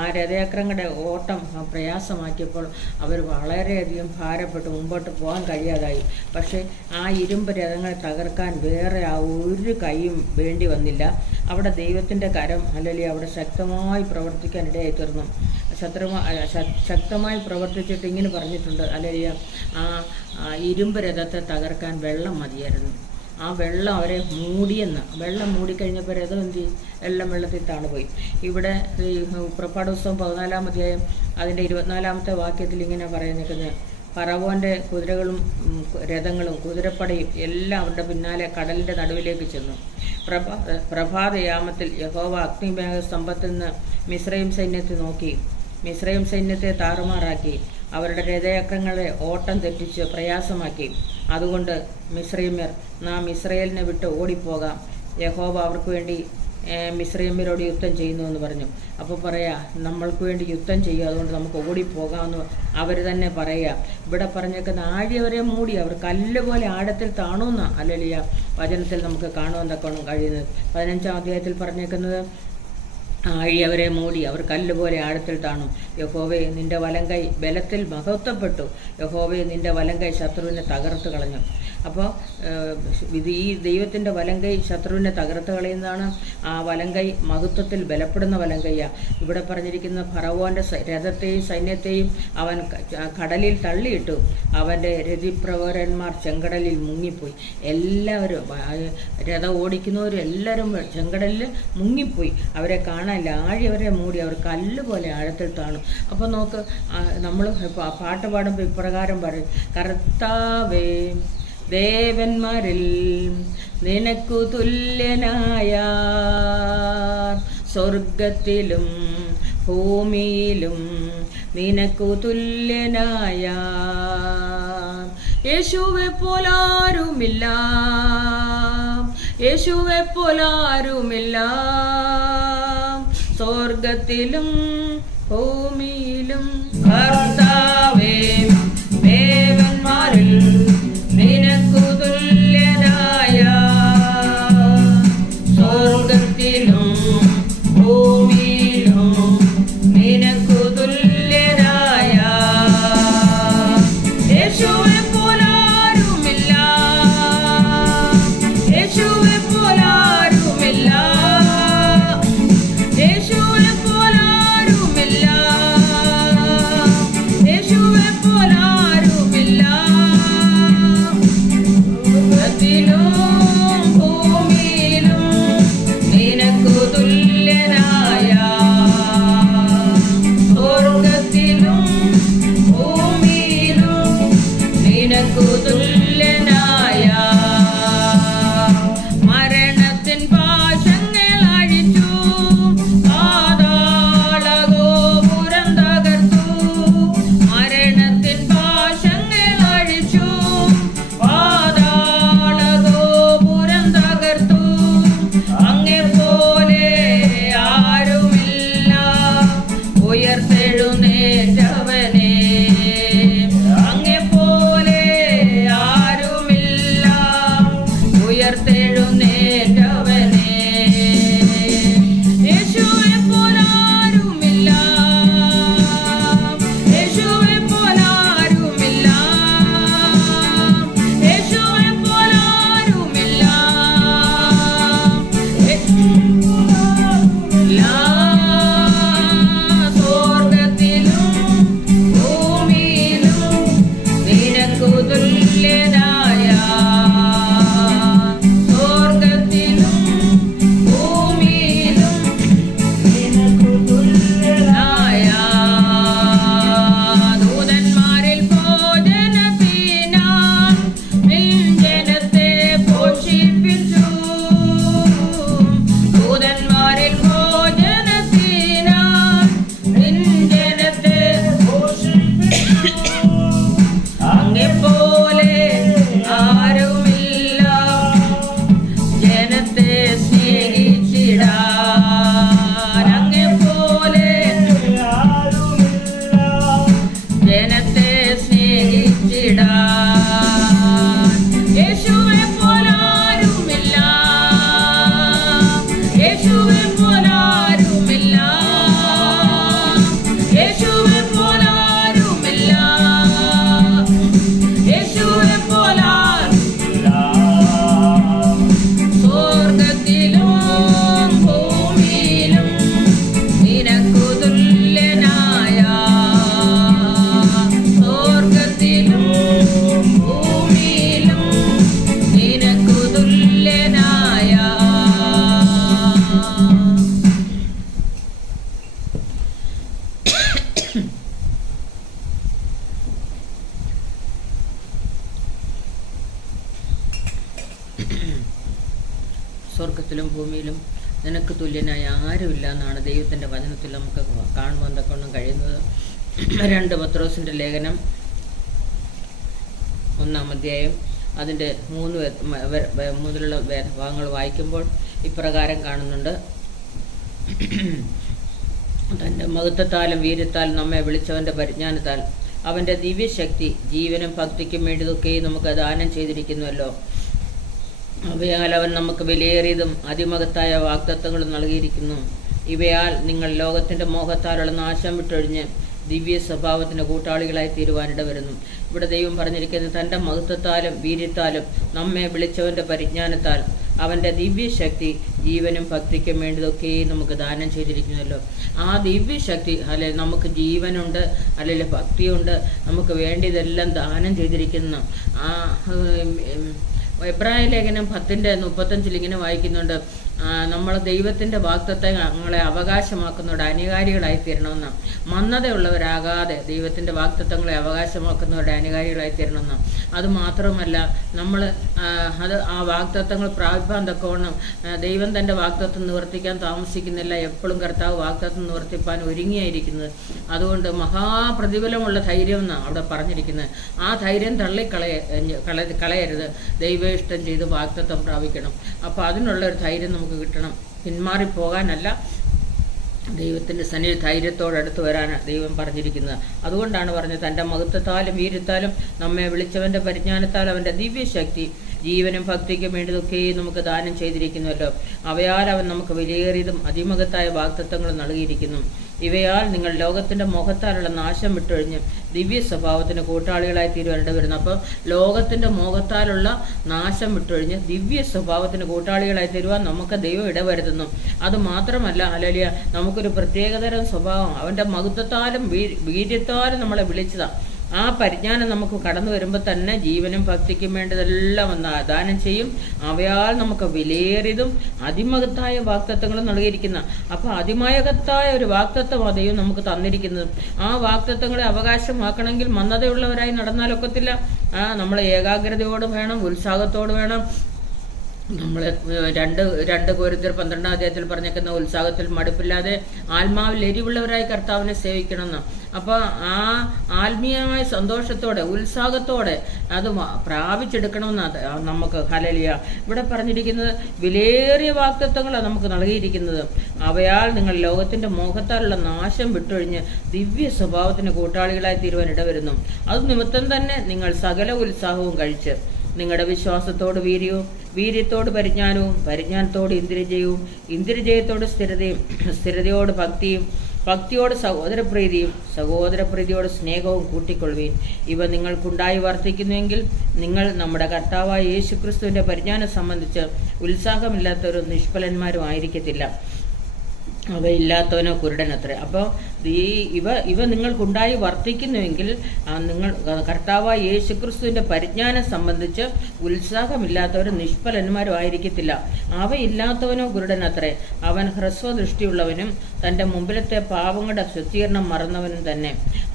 ആ രഥചക്രങ്ങളുടെ ഓട്ടം പ്രയാസമാക്കിയപ്പോൾ അവർ വളരെയധികം ഭാരപ്പെട്ട് മുമ്പോട്ട് പോകാൻ കഴിയാതായി. പക്ഷേ ആ ഇരുമ്പ് രഥങ്ങളെ തകർക്കാൻ വേറെ ഒരു കൈയും വേണ്ടി വന്നില്ല. അവിടെ ദൈവത്തിൻ്റെ കരം ഹല്ലേലൂയ അവിടെ ശക്തമായി പ്രവർത്തിക്കാൻ ഇടയായി തീർന്നു. ശക്തമായി പ്രവർത്തിച്ചിട്ട് ഇങ്ങനെ പറഞ്ഞിട്ടുണ്ട് ഹല്ലേലൂയ, ആ ഇരുമ്പ് രഥത്തെ തകർക്കാൻ വെള്ളം മതിയായിരുന്നു. ആ വെള്ളം അവരെ മൂടിയെന്ന്. വെള്ളം മൂടിക്കഴിഞ്ഞപ്പോൾ രഥം എന്ത് ചെയ്യും? എല്ലാം വെള്ളത്തിൽ താണുപോയി. ഇവിടെ ഈ പുറപ്പാട് പുസ്തകം 14-ാം അധ്യായം അതിൻ്റെ 24-ാമത്തെ വാക്യത്തിൽ ഇങ്ങനെ പറയുന്നത്, ഫറവോൻ്റെ കുതിരകളും രഥങ്ങളും കുതിരപ്പടയും എല്ലാം അവരുടെ പിന്നാലെ കടലിൻ്റെ നടുവിലേക്ക് ചെന്നു. പ്രഭാതയാമത്തിൽ യഹോവ അഗ്നിമേഘ സ്തംഭത്തിൽ നിന്ന് മിസ്രയീം സൈന്യത്തെ നോക്കി മിസ്രൈം സൈന്യത്തെ താറുമാറാക്കി, അവരുടെ രഥചക്രങ്ങളെ ഓട്ടം തെറ്റിച്ച് പ്രയാസമാക്കി. അതുകൊണ്ട് മിസ്രൈമ്യർ, നാം ഇസ്രയേലിനെ വിട്ട് ഓടിപ്പോകാം, യഹോവ അവർക്ക് വേണ്ടി മിസ്രൈമ്യരോട് യുദ്ധം ചെയ്യുന്നു എന്ന് പറഞ്ഞു. അപ്പോൾ പറയാ, നമ്മൾക്ക് വേണ്ടി യുദ്ധം ചെയ്യുക, അതുകൊണ്ട് നമുക്ക് ഓടിപ്പോകാമെന്ന് അവർ തന്നെ പറയുക. ഇവിടെ പറഞ്ഞേക്കുന്ന ആഴിയവരെ മൂടി, അവർ കല്ല് പോലെ ആഴത്തിൽ താണുന്ന അല്ലലിയ വചനത്തിൽ നമുക്ക് കാണുവാൻ തക്കോണം കഴിയുന്നത്. 15-ാം അധ്യായത്തിൽ പറഞ്ഞേക്കുന്നത് ആഴിയവരെ മൂടി, അവർ കല്ലുപോലെ ആഴത്തിൽ താണു. യഹോവേ, നിന്റെ വലങ്കൈ ബലത്തിൽ മഹത്വപ്പെട്ടു. യഹോവേ, നിന്റെ വലങ്കൈ ശത്രുവിനെ തകർത്ത് കളഞ്ഞു. അപ്പോൾ ഈ ദൈവത്തിൻ്റെ വലങ്കൈ ശത്രുവിനെ തകർത്ത് കളയുന്നതാണ്. ആ വലങ്കൈ മഹത്വത്തിൽ ബലപ്പെടുന്ന വലങ്കയ്യാണ്. ഇവിടെ പറഞ്ഞിരിക്കുന്ന ഫറവോൻ്റെ രഥത്തെയും സൈന്യത്തെയും അവൻ കടലിൽ തള്ളിയിട്ടു. അവൻ്റെ രതിപ്രവരന്മാർ ചെങ്കടലിൽ മുങ്ങിപ്പോയി. എല്ലാവരും രഥം ഓടിക്കുന്നവരും എല്ലാവരും ചെങ്കടലിൽ മുങ്ങിപ്പോയി. അവരെ കാണാനില്ല. ആഴിയവരെ മൂടി, അവർ കല്ലുപോലെ ആഴത്തിൽ താണു. അപ്പോൾ നോക്ക്, നമ്മൾ പാട്ട് പാടുമ്പോൾ ഇപ്രകാരം പറയും, കർത്താവേ ദേവന്മാരിൽ നിനക്കു തുല്യനായ സ്വർഗത്തിലും ഭൂമിയിലും നിനക്കു തുല്യനായ യേശുവെ പോലാരുമില്ല, യേശുവെ പോലാരുമില്ല, സ്വർഗത്തിലും ഭൂമിയിലും. കർത്താവേ ദേവന്മാരിൽ നിനക്കു തുല്യനായ സ്വർഗത്തിലും ഭൂമിയിലും നിനക്കു തുല്യനായ യേശുവെ പോലാരുമില്ല, യേശുവെ പോലാരുമില്ല, യേശുവെ പോലാരുമില്ല, യേശുവെ പോലാരുമില്ല, ഭൂമിയിലും നിനക്കു തുല്യനായ സ്വർഗത്തിലും ഭൂമിയിലും നിനക്കു തുല്യനായ മരണത്തിൻ പാശങ്ങൾ അഴിച്ചു, പാതാളഗോപുരം തകർത്തു, മരണത്തിൻ പാശങ്ങൾ അഴിച്ചു, പാതാളഗോപുരം തകർത്തു. അങ്ങെപ്പോലെ ആരുമില്ല ഉയർത്തെഴുന്നേറ്റവനെ, അങ്ങെപ്പോലെ ആരുമില്ല ഉയർത്തെഴുന്നേറ്റവനെ, യേശുവെ പോലാരുമില്ല, യേശുവെ പോലാരുമില്ല, യേശുവെ പോലാരുമില്ല, സ്വർഗത്തിലും ഭൂമിയിലും നിനക്കു തുല്യനായ, സ്വർഗത്തിലും ഭൂമിയിലും നിനക്കു തുല്യനായ. ദൂതന്മാരിൽ ഭോജനത്തിനായി നിൻ ജനത്തെ പോഷിപ്പിച്ചു, ദൂതന്മാരിൽ ഭോജനത്തിനായി നിൻ ജനത്തെ പോഷിപ്പിച്ചു. അങ്ങെപ്പോലെ ആരുമില്ല ജനത്തെ സ്നേഹിച്ചിടാൻ, അങ്ങെപ്പോലെ ആരുമില്ല ജനത്തെ സ്നേഹിച്ചിടാൻ, യേശുവെ പോലാരുമില്ല, യേശുവെ പോലാരുമില്ല, യേശുവെ പോലാരുമില്ല, യേശുവെ പോലാരുമില്ല, സ്വർഗത്തിലും ഭൂമിയിലും നിനക്കു തുല്യനായ, സ്വർഗത്തിലും ഭൂമിയിലും നിനക്കു തുല്യനായ. സ്വർഗത്തിലും ഭൂമിയിലും നിനക്ക് തുല്യനായ ആരുമില്ല എന്നാണ് ദൈവത്തിൻ്റെ വചനത്തിൽ നമുക്ക് കാണുവാൻ തക്കവണ്ണം കഴിയുന്നത്. 2 പത്രോസിൻ്റെ ലേഖനം 1-ാം അധ്യായം അതിൻ്റെ 3 മുതലുള്ള ഭാഗങ്ങൾ വായിക്കുമ്പോൾ ഇപ്രകാരം കാണുന്നുണ്ട്. തൻ്റെ മഹത്വത്താലും വീര്യത്താലും നമ്മെ വിളിച്ചവൻ്റെ പരിജ്ഞാനത്താൽ അവൻ്റെ ദിവ്യശക്തി ജീവനും ഭക്തിക്കും വേണ്ടിയതൊക്കെ നമുക്ക് ദാനം ചെയ്തിരിക്കുന്നുവല്ലോ. അവയാൽ അവൻ നമുക്ക് വിലയേറിയതും അതിമഹത്തായ വാഗ്ദത്തങ്ങളും നൽകിയിരിക്കുന്നു. ഇവയാൽ നിങ്ങൾ ലോകത്തിൻ്റെ മോഹത്താലുള്ള നാശം വിട്ടൊഴിഞ്ഞ് ദിവ്യ സ്വഭാവത്തിൻ്റെ കൂട്ടാളികളായി തീരുവാനിട വരുന്നു. ഇവിടെ ദൈവം പറഞ്ഞിരിക്കുന്നത് തൻ്റെ മഹത്വത്താലും വീര്യത്താലും നമ്മെ വിളിച്ചവൻ്റെ പരിജ്ഞാനത്താൽ അവൻ്റെ ദിവ്യശക്തി ജീവനും ഭക്തിക്കും വേണ്ടതൊക്കെ നമുക്ക് ദാനം ചെയ്തിരിക്കുന്നല്ലോ. ആ ദിവ്യശക്തി നമുക്ക് ജീവനുണ്ട്, അല്ലെങ്കിൽ ഭക്തിയുണ്ട്, നമുക്ക് വേണ്ടിയതെല്ലാം ദാനം ചെയ്തിരിക്കുന്നു. ആ എബ്രായ ലേഖനം 10:35 ഇങ്ങനെ വായിക്കുന്നുണ്ട്, നമ്മൾ ദൈവത്തിൻ്റെ വാഗ്ദത്തത്തെ ഞങ്ങളെ അവകാശമാക്കുന്നവരുടെ അനുകാരികളായി തീരണമെന്ന്. മന്ദതയുള്ളവരാകാതെ ദൈവത്തിൻ്റെ വാഗ്ദത്തങ്ങളെ അവകാശമാക്കുന്നവരുടെ അനുകാരികളായി തീരണമെന്ന്. അതുമാത്രമല്ല, നമ്മൾ ആ വാഗ്ദത്തങ്ങൾ പ്രാപിപ്പാൻ തക്കവണ്ണം ദൈവം തൻ്റെ വാഗ്ദത്തം നിവർത്തിക്കാൻ താമസിക്കുന്നില്ല. എപ്പോഴും കർത്താവ് വാഗ്ദത്തം നിവർത്തിപ്പാൻ ഒരുങ്ങിയായിരിക്കുന്നത്. അതുകൊണ്ട് മഹാപ്രതിഫലമുള്ള ധൈര്യം എന്നാണ് അവിടെ പറഞ്ഞിരിക്കുന്നത്. ആ ധൈര്യം കളയരുത്. ദൈവേഷ്ടം ചെയ്ത് വാഗ്ദത്തം പ്രാപിക്കണം. അപ്പോൾ അതിനുള്ളൊരു ധൈര്യം നമുക്ക് കിട്ടണം. പിന്മാറിപ്പോകാനല്ല, ദൈവത്തിൻ്റെ സന്നിധി ധൈര്യത്തോടടുത്ത് വരാനാണ് ദൈവം പറഞ്ഞിരിക്കുന്നത്. അതുകൊണ്ടാണ് പറഞ്ഞത് തൻ്റെ മഹത്വത്താലും വീര്യത്താലും നമ്മെ വിളിച്ചവൻ്റെ പരിജ്ഞാനത്താൽ അവൻ്റെ ദിവ്യശക്തി ജീവനും ഭക്തിക്കും വേണ്ടതൊക്കെ നമുക്ക് ദാനം ചെയ്തിരിക്കുന്നുവല്ലോ. അവയാൽ അവൻ നമുക്ക് വിലയേറിയതും അതിമഹത്തായ വാഗ്ദത്തങ്ങളും നൽകിയിരിക്കുന്നു. ഇവയാൽ നിങ്ങൾ ലോകത്തിൻ്റെ മോഹത്താലുള്ള നാശം വിട്ടൊഴിഞ്ഞ് ദിവ്യ സ്വഭാവത്തിന് കൂട്ടാളികളായി തീരുവാനിട വരുന്നു. അപ്പോൾ ലോകത്തിൻ്റെ മോഹത്താലുള്ള നാശം വിട്ടൊഴിഞ്ഞ് ദിവ്യ സ്വഭാവത്തിന് കൂട്ടാളികളായി തീരുവാൻ നമുക്ക് ദൈവം ഇടവരുത്തുന്നു. അതുമാത്രമല്ല, ഹല്ലേലൂയ, നമുക്കൊരു പ്രത്യേകതരം സ്വഭാവം അവൻ്റെ മഹത്വത്താലും വീര്യത്താലും നമ്മളെ വിളിച്ചതാണ്. ആ പരിജ്ഞാനം നമുക്ക് കടന്നു വരുമ്പോൾ തന്നെ ജീവനും ഭക്തിക്കും വേണ്ടതെല്ലാം ദാനം ചെയ്യും. അവയാൽ നമുക്ക് വിലയേറിയതും അതിമഹത്തായ വാഗ്ദത്തങ്ങളും നൽകിയിരിക്കുന്ന. അപ്പോൾ അതിമഹത്തായ ഒരു വാഗ്ദത്തം ദൈവം നമുക്ക് തന്നിരിക്കുന്നത്. ആ വാഗ്ദത്തങ്ങളെ അവകാശമാക്കണമെങ്കിൽ മന്ദതയുള്ളവരായി നടന്നാലൊക്കത്തില്ല. നമ്മൾ ഏകാഗ്രതയോട് വേണം, ഉത്സാഹത്തോട് വേണം. നമ്മൾ 2 കൊരിന്ത്യർ 12-ാം അധ്യായത്തിൽ പറഞ്ഞേക്കുന്ന ഉത്സാഹത്തിൽ മടുപ്പില്ലാതെ ആത്മാവിൽ എരിവുള്ളവരായി കർത്താവിനെ സേവിക്കണമെന്ന്. അപ്പോൾ ആ ആത്മീയമായ സന്തോഷത്തോടെ ഉത്സാഹത്തോടെ അത് പ്രാപിച്ചെടുക്കണമെന്നാണ് നമുക്ക്. ഹല്ലേലൂയ. ഇവിടെ പറഞ്ഞിരിക്കുന്നത് വിലയേറിയ വാഗ്ദത്തങ്ങളാണ് നമുക്ക് നൽകിയിരിക്കുന്നത്. അവയാൽ നിങ്ങൾ ലോകത്തിൻ്റെ മോഹത്താലുള്ള നാശം വിട്ടൊഴിഞ്ഞ് ദിവ്യ സ്വഭാവത്തിന് കൂട്ടാളികളായി തീരുവാൻ ഇടവരുന്നു. അത് നിമിത്തം തന്നെ നിങ്ങൾ സകല ഉത്സാഹവും കഴിച്ച് നിങ്ങളുടെ വിശ്വാസത്തോട് വീര്യവും, വീര്യത്തോട് പരിജ്ഞാനവും, പരിജ്ഞാനത്തോട് ഇന്ദ്രിയജയവും, ഇന്ദ്രിയജയത്തോട് സ്ഥിരതയും, സ്ഥിരതയോട് ഭക്തിയും, ഭക്തിയോട് സഹോദരപ്രീതിയും, സഹോദരപ്രീതിയോട് സ്നേഹവും കൂട്ടിക്കൊള്ളുവീൻ. ഇവ നിങ്ങൾക്കുണ്ടായി വർദ്ധിക്കുന്നുവെങ്കിൽ നിങ്ങൾ നമ്മുടെ കർത്താവായ യേശുക്രിസ്തുവിൻ്റെ പരിജ്ഞാനം സംബന്ധിച്ച് ഉത്സാഹമില്ലാത്തവരും നിഷ്ഫലന്മാരും ആയിരിക്കത്തില്ല. അവയില്ലാത്തവനോ കുരുടനത്രേ. അപ്പോൾ ഇവ നിങ്ങൾക്കുണ്ടായി വർദ്ധിക്കുന്നുവെങ്കിൽ നിങ്ങൾ കർത്താവായ യേശുക്രിസ്തുവിൻ്റെ പരിജ്ഞാനം സംബന്ധിച്ച് ഉത്സാഹമില്ലാത്തവരും നിഷ്ഫലന്മാരും ആയിരിക്കത്തില്ല. അവയില്ലാത്തവനോ കുരുടനത്രേ. അവൻ ഹ്രസ്വദൃഷ്ടിയുള്ളവനും തൻ്റെ മുമ്പിലത്തെ പാപങ്ങളുടെ ശുദ്ധീകരണം മറന്നവനും തന്നെ.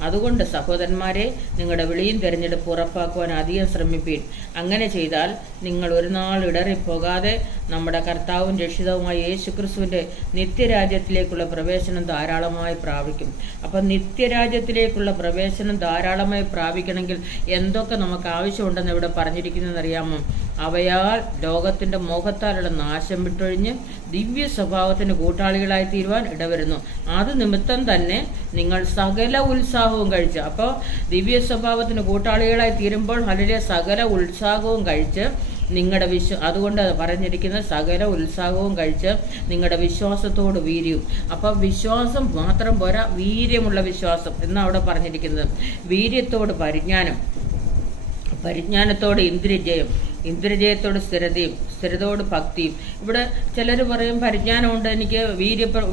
അതുകൊണ്ട് സഹോദരന്മാരെ, നിങ്ങളുടെ വിളിയും തിരഞ്ഞെടുപ്പ് ഉറപ്പാക്കുവാൻ അധികം ശ്രമിപ്പീൻ. അങ്ങനെ ചെയ്താൽ നിങ്ങൾ ഒരു നാൾ ഇടറിപ്പോകാതെ നമ്മുടെ കർത്താവും രക്ഷിതാവുമായ യേശുക്രിസ്തുവിൻ്റെ നിത്യരാജ്യത്തിലേക്കുള്ള പ്രവേശനം ധാരാളമായി പ്രാപിക്കും. അപ്പം നിത്യരാജ്യത്തിലേക്കുള്ള പ്രവേശനം ധാരാളമായി പ്രാപിക്കണമെങ്കിൽ എന്തൊക്കെ നമുക്ക് ആവശ്യമുണ്ടെന്ന് ഇവിടെ പറഞ്ഞിരിക്കുന്നതെന്നറിയാമോ? അവയാൽ ലോകത്തിൻ്റെ മോഹത്താലുള്ള നാശം വിട്ടൊഴിഞ്ഞ് ദിവ്യ സ്വഭാവത്തിന് കൂട്ടാളികളായി തീരുവാൻ ഇടവരുന്നു. അത് നിമിത്തം തന്നെ നിങ്ങൾ സകല ഉത്സാഹവും കഴിച്ച്. അപ്പോൾ ദിവ്യ സ്വഭാവത്തിന് കൂട്ടാളികളായി തീരുമ്പോൾ വളരെ സകല ഉത്സാഹവും കഴിച്ച് നിങ്ങളുടെ അതുകൊണ്ട് പറഞ്ഞിരിക്കുന്നത് സകല ഉത്സാഹവും കഴിച്ച് നിങ്ങളുടെ വിശ്വാസത്തോട് വീര്യവും. അപ്പോൾ വിശ്വാസം മാത്രം പോരാ, വീര്യമുള്ള വിശ്വാസം എന്നാണ് അവിടെ പറഞ്ഞിരിക്കുന്നത്. വീര്യത്തോട് പരിജ്ഞാനം, പരിജ്ഞാനത്തോട് ഇന്ദ്രിയജയം, ഇന്ദ്രിയജയത്തോട് സ്ഥിരതയും, സ്ഥിരതയോട് ഭക്തിയും. ഇവിടെ ചിലർ പറയും പരിജ്ഞാനമുണ്ട്, എനിക്ക്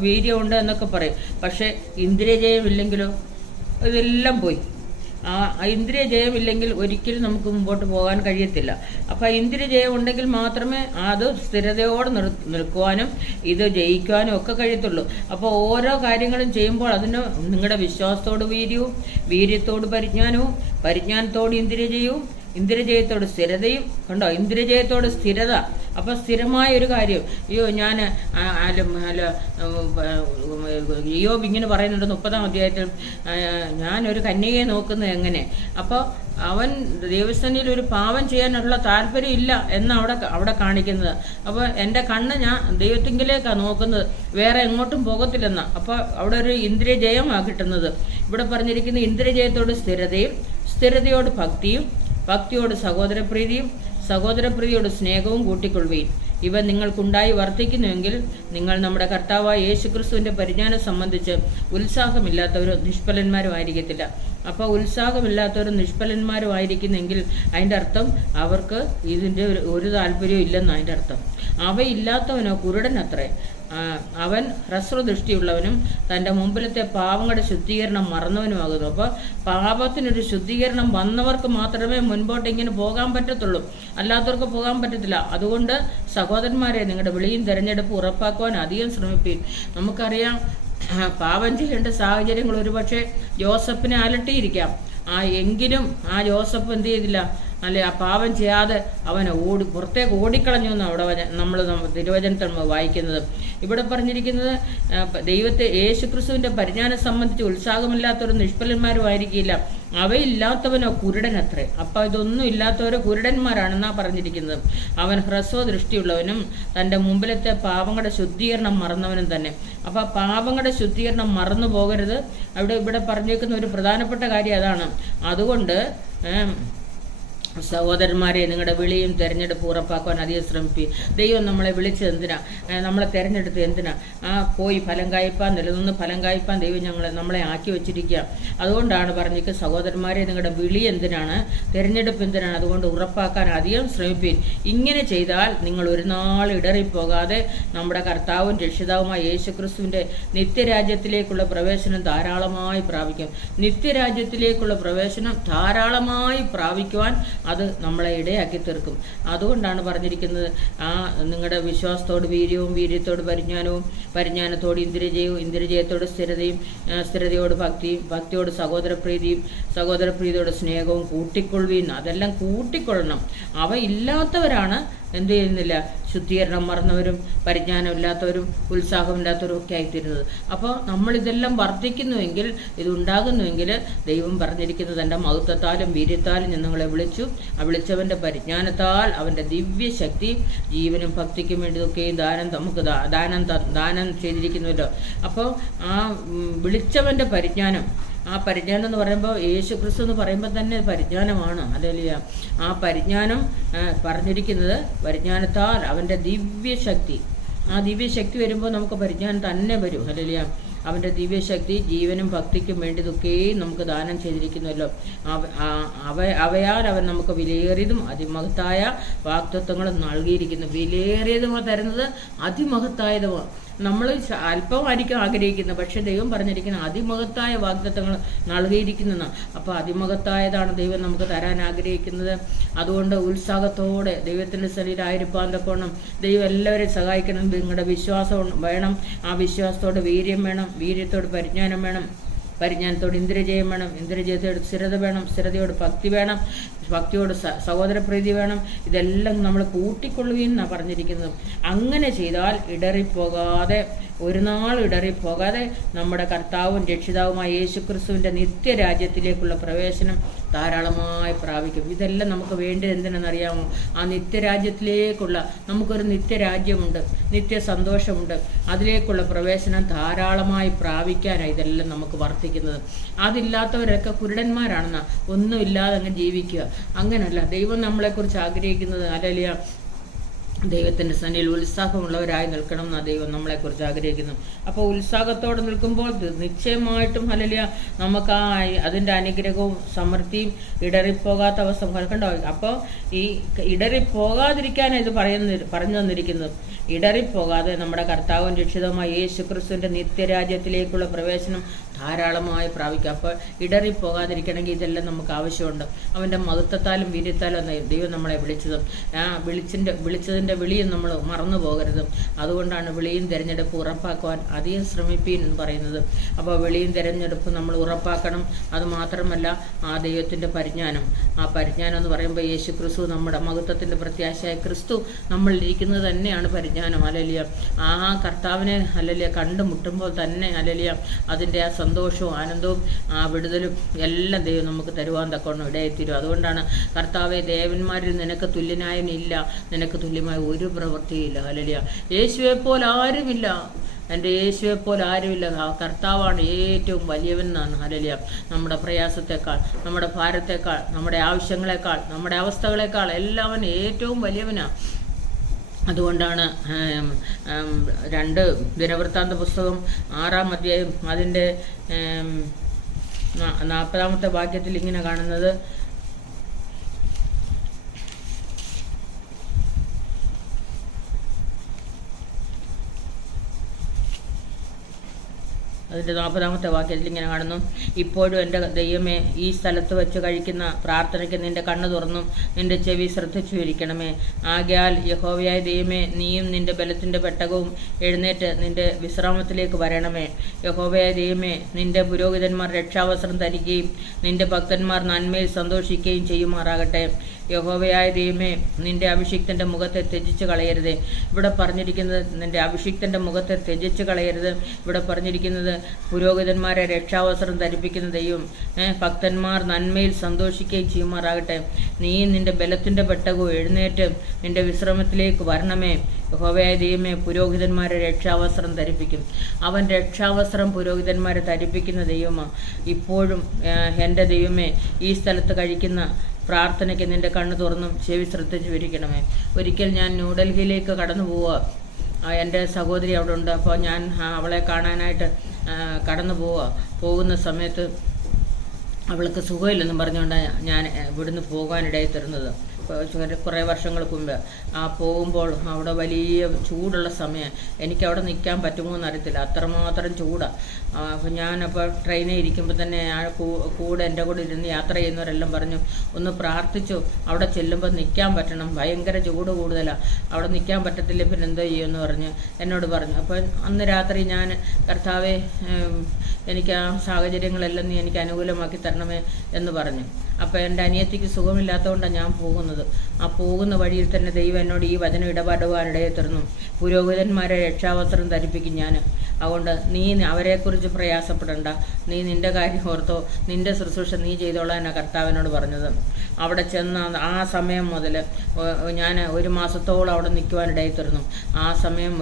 വീര്യമുണ്ട് എന്നൊക്കെ പറയും. പക്ഷേ ഇന്ദ്രിയജയം ഇല്ലെങ്കിലോ ഇതെല്ലാം പോയി. ആ ഇന്ദ്രിയ ജയമില്ലെങ്കിൽ ഒരിക്കലും നമുക്ക് മുമ്പോട്ട് പോകാൻ കഴിയത്തില്ല. അപ്പം ഇന്ദ്രിയ ജയം ഉണ്ടെങ്കിൽ മാത്രമേ അത് സ്ഥിരതയോടെ നിൽക്കുവാനും ഇത് ജയിക്കുവാനും ഒക്കെ കഴിയത്തുള്ളൂ. അപ്പോൾ ഓരോ കാര്യങ്ങളും ചെയ്യുമ്പോൾ അതിന് നിങ്ങളുടെ വിശ്വാസത്തോട് വീര്യവും, വീര്യത്തോട് പരിജ്ഞാനവും, പരിജ്ഞാനത്തോട് ഇന്ദ്രിയ ജയവും, ഇന്ദ്രിയജയത്തോട് സ്ഥിരതയും. കണ്ടോ, ഇന്ദ്രിയജയത്തോട് സ്ഥിരത. അപ്പൊ സ്ഥിരമായ ഒരു കാര്യം. അയ്യോ ഞാൻ യോബ് ഇങ്ങനെ പറയുന്നുണ്ട് 30-ാം അധ്യായത്തിൽ, ഞാനൊരു കന്യകയെ നോക്കുന്നത് എങ്ങനെ. അപ്പോൾ അവൻ ദൈവസന്നിധിയിൽ ഒരു പാപം ചെയ്യാനുള്ള താല്പര്യം ഇല്ല എന്നാണ് അവിടെ കാണിക്കുന്നത്. അപ്പോൾ എൻ്റെ കണ്ണ് ഞാൻ ദൈവത്തിങ്കിലേക്കാണ് നോക്കുന്നത്, വേറെ എങ്ങോട്ടും പോകത്തില്ലെന്ന. അപ്പോൾ അവിടെ ഒരു ഇന്ദ്രിയ ജയമാണ് കിട്ടുന്നത്. ഇവിടെ പറഞ്ഞിരിക്കുന്ന ഇന്ദ്രിയജയത്തോട് സ്ഥിരതയും, സ്ഥിരതയോട് ഭക്തിയും, ഭക്തിയോട് സഹോദരപ്രീതിയും, സഹോദരപ്രീതിയോട് സ്നേഹവും കൂട്ടിക്കൊള്ളുകയും. ഇവ നിങ്ങൾക്കുണ്ടായി വർദ്ധിക്കുന്നുവെങ്കിൽ നിങ്ങൾ നമ്മുടെ കർത്താവായ യേശുക്രിസ്തുവിന്റെ പരിജ്ഞാനം സംബന്ധിച്ച് ഉത്സാഹമില്ലാത്തവരോ നിഷ്ഫലന്മാരും ആയിരിക്കത്തില്ല. അപ്പോൾ ഉത്സാഹമില്ലാത്തവരും നിഷ്ഫലന്മാരും ആയിരിക്കുന്നെങ്കിൽ അതിൻ്റെ അർത്ഥം അവർക്ക് ഇതിൻ്റെ ഒരു താല്പര്യവും ഇല്ലെന്ന് അതിൻ്റെ അർത്ഥം. അവയില്ലാത്തവനോ കുരുടനത്രേ. അവൻ ഹ്രസ്വദൃഷ്ടിയുള്ളവനും തൻ്റെ മുമ്പിലത്തെ പാവങ്ങളുടെ ശുദ്ധീകരണം മറന്നവനുമാകുന്നു. അപ്പോൾ പാപത്തിനൊരു ശുദ്ധീകരണം വന്നവർക്ക് മാത്രമേ മുൻപോട്ട് ഇങ്ങനെ പോകാൻ പറ്റത്തുള്ളൂ, അല്ലാത്തവർക്ക് പോകാൻ പറ്റത്തില്ല. അതുകൊണ്ട് സഹോദരന്മാരെ, നിങ്ങളുടെ വിളിയും തിരഞ്ഞെടുപ്പ് ഉറപ്പാക്കുവാൻ അധികം ശ്രമിപ്പീൻ. നമുക്കറിയാം, പാപം ചെയ്യേണ്ട സാഹചര്യങ്ങൾ ഒരുപക്ഷെ ജോസഫിനെ അലട്ടിയിരിക്കാം. എങ്കിലും ആ ജോസഫ് എന്ത് ചെയ്തില്ല, അല്ലെ, ആ പാപം ചെയ്യാതെ അവനെ പുറത്തേക്ക് ഓടിക്കളഞ്ഞു എന്ന് അവിടെ നമ്മൾ തിരുവചനത്തിൽ വായിക്കുന്നത്. ഇവിടെ പറഞ്ഞിരിക്കുന്നത് ദൈവത്തെ യേശുക്രിസ്തുവിന്റെ പരിജ്ഞാനം സംബന്ധിച്ച് ഉത്സാഹമില്ലാത്തവരും നിഷ്ഫലന്മാരും ആയിരിക്കില്ല, അവയില്ലാത്തവനോ കുരുടനത്രേ. അപ്പൊ ഇതൊന്നും ഇല്ലാത്തവരോ കുരുടന്മാരാണെന്നാ പറഞ്ഞിരിക്കുന്നത്. അവൻ ഹ്രസ്വദൃഷ്ടിയുള്ളവനും തൻ്റെ മുമ്പിലത്തെ പാപങ്ങളുടെ ശുദ്ധീകരണം മറന്നവനും തന്നെ. അപ്പൊ പാപങ്ങളുടെ ശുദ്ധീകരണം മറന്നു പോകരുത്. ഇവിടെ പറഞ്ഞിരിക്കുന്ന ഒരു പ്രധാനപ്പെട്ട കാര്യം അതാണ്. അതുകൊണ്ട് സഹോദരന്മാരെ, നിങ്ങളുടെ വിളിയും തിരഞ്ഞെടുപ്പ് ഉറപ്പാക്കാൻ അധികം ശ്രമിക്കുക. ദൈവം നമ്മളെ വിളിച്ചത് എന്തിനാ, നമ്മളെ തിരഞ്ഞെടുത്ത് എന്തിനാ? പോയി ഫലം കായ്പാൻ, നിലനിന്ന് ഫലം കായ്പാൻ ദൈവം നമ്മളെ ആക്കി വെച്ചിരിക്കുക. അതുകൊണ്ടാണ് പറഞ്ഞിരിക്കുക, സഹോദരന്മാരെ, നിങ്ങളുടെ വിളി എന്തിനാണ്, തിരഞ്ഞെടുപ്പ് എന്തിനാണ്, അതുകൊണ്ട് ഉറപ്പാക്കാൻ അധികം ശ്രമിപ്പീൻ. ഇങ്ങനെ ചെയ്താൽ നിങ്ങൾ ഒരു നാൾ ഇടറിപ്പോകാതെ നമ്മുടെ കർത്താവും രക്ഷിതാവുമായ യേശുക്രിസ്തുവിന്റെ നിത്യരാജ്യത്തിലേക്കുള്ള പ്രവേശനം ധാരാളമായി പ്രാപിക്കും. നിത്യരാജ്യത്തിലേക്കുള്ള പ്രവേശനം ധാരാളമായി പ്രാപിക്കുവാൻ അത് നമ്മളെ ഇടയാക്കി തീർക്കും. അതുകൊണ്ടാണ് പറഞ്ഞിരിക്കുന്നത്, നിങ്ങളുടെ വിശ്വാസത്തോട് വീര്യവും, വീര്യത്തോട് പരിജ്ഞാനവും, പരിജ്ഞാനത്തോട് ഇന്ദ്രിയജയവും, ഇന്ദ്രിയജയത്തോട് സ്ഥിരതയും, സ്ഥിരതയോട് ഭക്തിയും, ഭക്തിയോട് സഹോദരപ്രീതിയും, സഹോദരപ്രീതിയോട് സ്നേഹവും കൂട്ടിക്കൊള്ളുകയും. അതെല്ലാം കൂട്ടിക്കൊള്ളണം. അവ ഇല്ലാത്തവരാണ് എന്ത് ചെയ്യുന്നില്ല, ശുദ്ധീകരണം മറന്നവരും പരിജ്ഞാനമില്ലാത്തവരും ഉത്സാഹമില്ലാത്തവരും ഒക്കെ ആയിത്തീരുന്നത്. അപ്പോൾ നമ്മളിതെല്ലാം വർദ്ധിക്കുന്നുവെങ്കിൽ, ഇതുണ്ടാകുന്നുവെങ്കിൽ ദൈവം പറഞ്ഞിരിക്കുന്നത് തൻ്റെ മഹത്വത്താലും വീര്യത്താലും ഞാൻ നിങ്ങളെ വിളിച്ചു. ആ വിളിച്ചവൻ്റെ പരിജ്ഞാനത്താൽ അവൻ്റെ ദിവ്യശക്തി ജീവനും ഭക്തിക്കും വേണ്ടിയൊക്കെ നമുക്ക് ദാനം ചെയ്തിരിക്കുന്നുവല്ലോ. അപ്പോൾ ആ വിളിച്ചവൻ്റെ പരിജ്ഞാനം, ആ പരിജ്ഞാനം എന്ന് പറയുമ്പോൾ യേശുക്രിസ്തു എന്ന് പറയുമ്പോൾ തന്നെ പരിജ്ഞാനമാണ്. ഹല്ലേലൂയ. ആ പരിജ്ഞാനം പറഞ്ഞിരിക്കുന്നത് പരിജ്ഞാനത്താൽ അവൻ്റെ ദിവ്യശക്തി. ആ ദിവ്യശക്തി വരുമ്പോൾ നമുക്ക് പരിജ്ഞാനം തന്നെ വരും. ഹല്ലേലൂയ. അവൻ്റെ ദിവ്യശക്തി ജീവനും ഭക്തിക്കും വേണ്ടിയതൊക്കെയും നമുക്ക് ദാനം ചെയ്തിരിക്കുന്നുവല്ലോ. അവയാൽ അവൻ നമുക്ക് വിലയേറിയതും അതിമഹത്തായ വാഗ്ദത്തങ്ങളും നൽകിയിരിക്കുന്നു. വിലയേറിയതും തരുന്നത് അതിമഹത്തായതുമാണ്. നമ്മൾ അല്പമായിരിക്കും ആഗ്രഹിക്കുന്നത്, പക്ഷെ ദൈവം പറഞ്ഞിരിക്കുന്ന അതിമഹത്തായ വാഗ്ദത്തങ്ങൾ നൽകിയിരിക്കുന്നതാണ്. അപ്പോൾ അതിമഹത്തായതാണ് ദൈവം നമുക്ക് തരാൻ ആഗ്രഹിക്കുന്നത്. അതുകൊണ്ട് ഉത്സാഹത്തോടെ ദൈവത്തിൻ്റെ സന്നിധിയിലായിരിക്കാൻ തക്കോണം ദൈവം എല്ലാവരെയും സഹായിക്കണം. നിങ്ങളുടെ വിശ്വാസം വേണം. ആ വിശ്വാസത്തോട് വീര്യം വേണം, വീര്യത്തോട് പരിജ്ഞാനം വേണം, പരിജ്ഞാനത്തോട് ഇന്ദ്രിയജയം വേണം, ഇന്ദ്രിയജയത്തോട് സ്ഥിരത വേണം, സ്ഥിരതയോട് ഭക്തി വേണം, ഭക്തിയോട് സഹോദരപ്രീതി വേണം. ഇതെല്ലാം നമ്മൾ കൂട്ടിക്കൊള്ളുകയും എന്നാണ് പറഞ്ഞിരിക്കുന്നത്. അങ്ങനെ ചെയ്താൽ ഇടറിപ്പോകാതെ, ഒരു നാൾ ഇടറിപ്പോകാതെ നമ്മുടെ കർത്താവും രക്ഷിതാവുമായ യേശുക്രിസ്തുവിൻ്റെ നിത്യരാജ്യത്തിലേക്കുള്ള പ്രവേശനം ധാരാളമായി പ്രാപിക്കും. ഇതെല്ലാം നമുക്ക് വേണ്ടത് എന്തിനെന്നറിയാമോ? ആ നിത്യരാജ്യത്തിലേക്കുള്ള, നമുക്കൊരു നിത്യരാജ്യമുണ്ട്, നിത്യസന്തോഷമുണ്ട്. അതിലേക്കുള്ള പ്രവേശനം ധാരാളമായി പ്രാപിക്കാനാണ് ഇതെല്ലാം നമുക്ക് വർദ്ധിക്കുന്നത്. അതില്ലാത്തവരൊക്കെ കുരുടന്മാരാണെന്നാ, ഒന്നുമില്ലാതെ അങ്ങ് ജീവിക്കുക. അങ്ങനല്ല ദൈവം നമ്മളെക്കുറിച്ച് ആഗ്രഹിക്കുന്നത്. ഹല്ലേലൂയ. ദൈവത്തിൻ്റെ സന്നിധിയിൽ ഉത്സാഹമുള്ളവരായി നിൽക്കണം എന്നാണ് ദൈവം നമ്മളെക്കുറിച്ച് ആഗ്രഹിക്കുന്നു. അപ്പോൾ ഉത്സാഹത്തോടെ നിൽക്കുമ്പോൾ നിശ്ചയമായിട്ടും ഹല്ലേലൂയ നമുക്ക് അതിൻ്റെ അനുഗ്രഹവും സമൃദ്ധിയും ഇടറിപ്പോകാത്ത അവസ്ഥ കണ്ടോ. അപ്പോൾ ഈ ഇടറിപ്പോകാതിരിക്കാനാണ് ഇത് പറഞ്ഞു തന്നിരിക്കുന്നത്. ഇടറിപ്പോകാതെ നമ്മുടെ കർത്താവും രക്ഷിതവുമായ യേശുക്രിസ്തുവിൻ്റെ നിത്യരാജ്യത്തിലേക്കുള്ള പ്രവേശനം ധാരാളമായി പ്രാപിക്കുക. അപ്പോൾ ഇടറിപ്പോകാതിരിക്കണമെങ്കിൽ ഇതെല്ലാം നമുക്ക് ആവശ്യമുണ്ട്. അവൻ്റെ മഹത്വത്താലും വീര്യത്താലും ദൈവം നമ്മളെ വിളിച്ചതും വിളിച്ചതിൻ്റെ വിളിയും നമ്മൾ മറന്നു പോകരുത്. അതുകൊണ്ടാണ് വിളിയും തിരഞ്ഞെടുപ്പ് ഉറപ്പാക്കുവാൻ അധികം ശ്രമിപ്പീൻ എന്ന് പറയുന്നത്. അപ്പോൾ വിളിയും തിരഞ്ഞെടുപ്പ് നമ്മൾ ഉറപ്പാക്കണം. അതുമാത്രമല്ല ആ ദൈവത്തിൻ്റെ പരിജ്ഞാനം, ആ പരിജ്ഞാനം എന്ന് പറയുമ്പോൾ യേശു ക്രിസ്തു, നമ്മുടെ മഹത്വത്തിൻ്റെ പ്രത്യാശയായ ക്രിസ്തു നമ്മളിരിക്കുന്നത് തന്നെയാണ് പരിജ്ഞാനം. ഹല്ലേലൂയ. ആ കർത്താവിനെ ഹല്ലേലൂയ കണ്ടുമുട്ടുമ്പോൾ തന്നെ ഹല്ലേലൂയ അതിൻ്റെ ആ സന്തോഷവും ആനന്ദവും ആ വിടുതലും എല്ലാം ദൈവം നമുക്ക് തരുവാൻ തക്കവണ്ണം ഇടയെത്തിരും. അതുകൊണ്ടാണ് കർത്താവെ, ദേവന്മാരിൽ നിനക്ക് തുല്യനായവനില്ല, നിനക്ക് തുല്യമായ ഒരു പ്രവൃത്തിയില്ല. ഹല്ലേലൂയ. യേശുവെപ്പോലെ ആരുമില്ല, എൻ്റെ യേശുവെപ്പോലെ ആരുമില്ല. ആ കർത്താവാണ് ഏറ്റവും വലിയവൻ എന്നാണ്. ഹല്ലേലൂയ. നമ്മുടെ പ്രയാസത്തെക്കാൾ, നമ്മുടെ ഭാരത്തെക്കാൾ, നമ്മുടെ ആവശ്യങ്ങളെക്കാൾ, നമ്മുടെ അവസ്ഥകളെക്കാൾ എല്ലാവനും ഏറ്റവും വലിയവനാണ്. അതുകൊണ്ടാണ് 2 ദിനവൃത്താന്ത പുസ്തകം 6-ാം അധ്യായം അതിൻ്റെ 40-ാമത്തെ വാക്യത്തിൽ ഇങ്ങനെ കാണുന്നത്, അതിൻ്റെ 40-ാമത്തെ വാക്യത്തിൽ ഇങ്ങനെ കാണുന്നു, ഇപ്പോഴും എൻ്റെ ദൈവമേ, ഈ സ്ഥലത്ത് വെച്ച് കഴിക്കുന്ന പ്രാർത്ഥനയ്ക്ക് നിന്റെ കണ്ണ് തുറന്നും നിന്റെ ചെവി ശ്രദ്ധിച്ചു ഇരിക്കണമേ. ആകയാൽ യഹോവയായ ദൈവമേ, നീയും നിന്റെ ബലത്തിൻ്റെ പെട്ടകവും എഴുന്നേറ്റ് നിന്റെ വിശ്രാമത്തിലേക്ക് വരണമേ. യഹോവയായ ദൈവമേ, നിന്റെ പുരോഹിതന്മാർ രക്ഷാവസ്ത്രം ധരിക്കുകയും നിന്റെ ഭക്തന്മാർ നന്മയിൽ സന്തോഷിക്കുകയും ചെയ്യുമാറാകട്ടെ. യഹോവയായ ദൈവമേ, നിന്റെ അഭിഷിക്തൻ്റെ മുഖത്തെ ത്യജിച്ച് കളയരുതേ. ഇവിടെ പറഞ്ഞിരിക്കുന്നത് നിന്റെ അഭിഷിക്തൻ്റെ മുഖത്തെ ത്യജിച്ച് കളയരുത്. ഇവിടെ പറഞ്ഞിരിക്കുന്നത് പുരോഹിതന്മാരെ രക്ഷാവസ്ത്രം ധരിപ്പിക്കുന്ന ദൈവം ഭക്തന്മാർ നന്മയിൽ സന്തോഷിക്കുകയും ചെയ്യുമാറാകട്ടെ. നീ നിന്റെ ബലത്തിൻ്റെ പെട്ടകവും എഴുന്നേറ്റ് നിന്റെ വിശ്രമത്തിലേക്ക് വരണമേ. യഹോവയായ ദൈവമേ, പുരോഹിതന്മാരെ രക്ഷാവസ്ത്രം ധരിപ്പിക്കും. അവൻ രക്ഷാവസ്ത്രം പുരോഹിതന്മാരെ ധരിപ്പിക്കുന്ന ദൈവമാണ്. ഇപ്പോഴും എൻ്റെ ദൈവമേ, ഈ സ്ഥലത്ത് കഴിക്കുന്ന പ്രാർത്ഥനയ്ക്ക് നിന്റെ കണ്ണ് തുറന്നും ചെവി ശ്രദ്ധിച്ചു ഇരിക്കണമേ. ഒരിക്കൽ ഞാൻ ന്യൂഡൽഹിയിലേക്ക് കടന്നു പോവുക. എൻ്റെ സഹോദരി അവിടെ ഉണ്ട്. അപ്പോൾ ഞാൻ അവളെ കാണാനായിട്ട് കടന്നു പോകുന്ന സമയത്ത് അവൾക്ക് സുഖമില്ലെന്നും പറഞ്ഞുകൊണ്ടാണ് ഞാൻ ഇവിടുന്ന് പോകാനിടയിൽ തരുന്നത്. കുറേ വർഷങ്ങൾക്ക് മുമ്പ് പോകുമ്പോൾ അവിടെ വലിയ ചൂടുള്ള സമയം. എനിക്കവിടെ നിൽക്കാൻ പറ്റുമോ എന്നറിയത്തില്ല, അത്രമാത്രം ചൂടാണ്. അപ്പോൾ ഞാനപ്പോൾ ട്രെയിനിൽ ഇരിക്കുമ്പോൾ തന്നെ കൂടെ എൻ്റെ കൂടെ ഇരുന്ന് യാത്ര ചെയ്യുന്നവരെല്ലാം പറഞ്ഞു, ഒന്ന് പ്രാർത്ഥിച്ചു, അവിടെ ചെല്ലുമ്പോൾ നിൽക്കാൻ പറ്റണം, ഭയങ്കര ചൂട് കൂടുതലാണ്, അവിടെ നിൽക്കാൻ പറ്റത്തില്ല, പിന്നെ എന്തോ ചെയ്യുമെന്ന് പറഞ്ഞ് എന്നോട് പറഞ്ഞു. അപ്പോൾ അന്ന് രാത്രി ഞാൻ, കർത്താവേ, എനിക്ക് ആ സാഹചര്യങ്ങളെല്ലാം നീ എനിക്ക് അനുകൂലമാക്കി തരണമേ എന്ന് പറഞ്ഞു. അപ്പോൾ എൻ്റെ അനിയത്തിക്ക് സുഖമില്ലാത്തതുകൊണ്ടാണ് ഞാൻ പോകുന്നത്. ആ പോകുന്ന വഴിയിൽ തന്നെ ദൈവം എന്നോട് ഈ വചനം ഇടപെടുവാനിടയെ തീർന്നു. പുരോഹിതന്മാരെ രക്ഷാവസ്ത്രം ധരിപ്പിക്കും ഞാൻ. അതുകൊണ്ട് നീ അവരെക്കുറിച്ച് പ്രയാസപ്പെടണ്ട, നീ നിൻ്റെ കാര്യം ഓർത്തോ, നിൻ്റെ ശുശ്രൂഷ നീ ചെയ്തോളാനാണ് കർത്താവിനോട് പറഞ്ഞത്. അവിടെ ചെന്ന ആ സമയം മുതൽ ഞാൻ 1 മാസത്തോളം അവിടെ നിൽക്കുവാനിടയിൽ തീർന്നു. ആ സമയം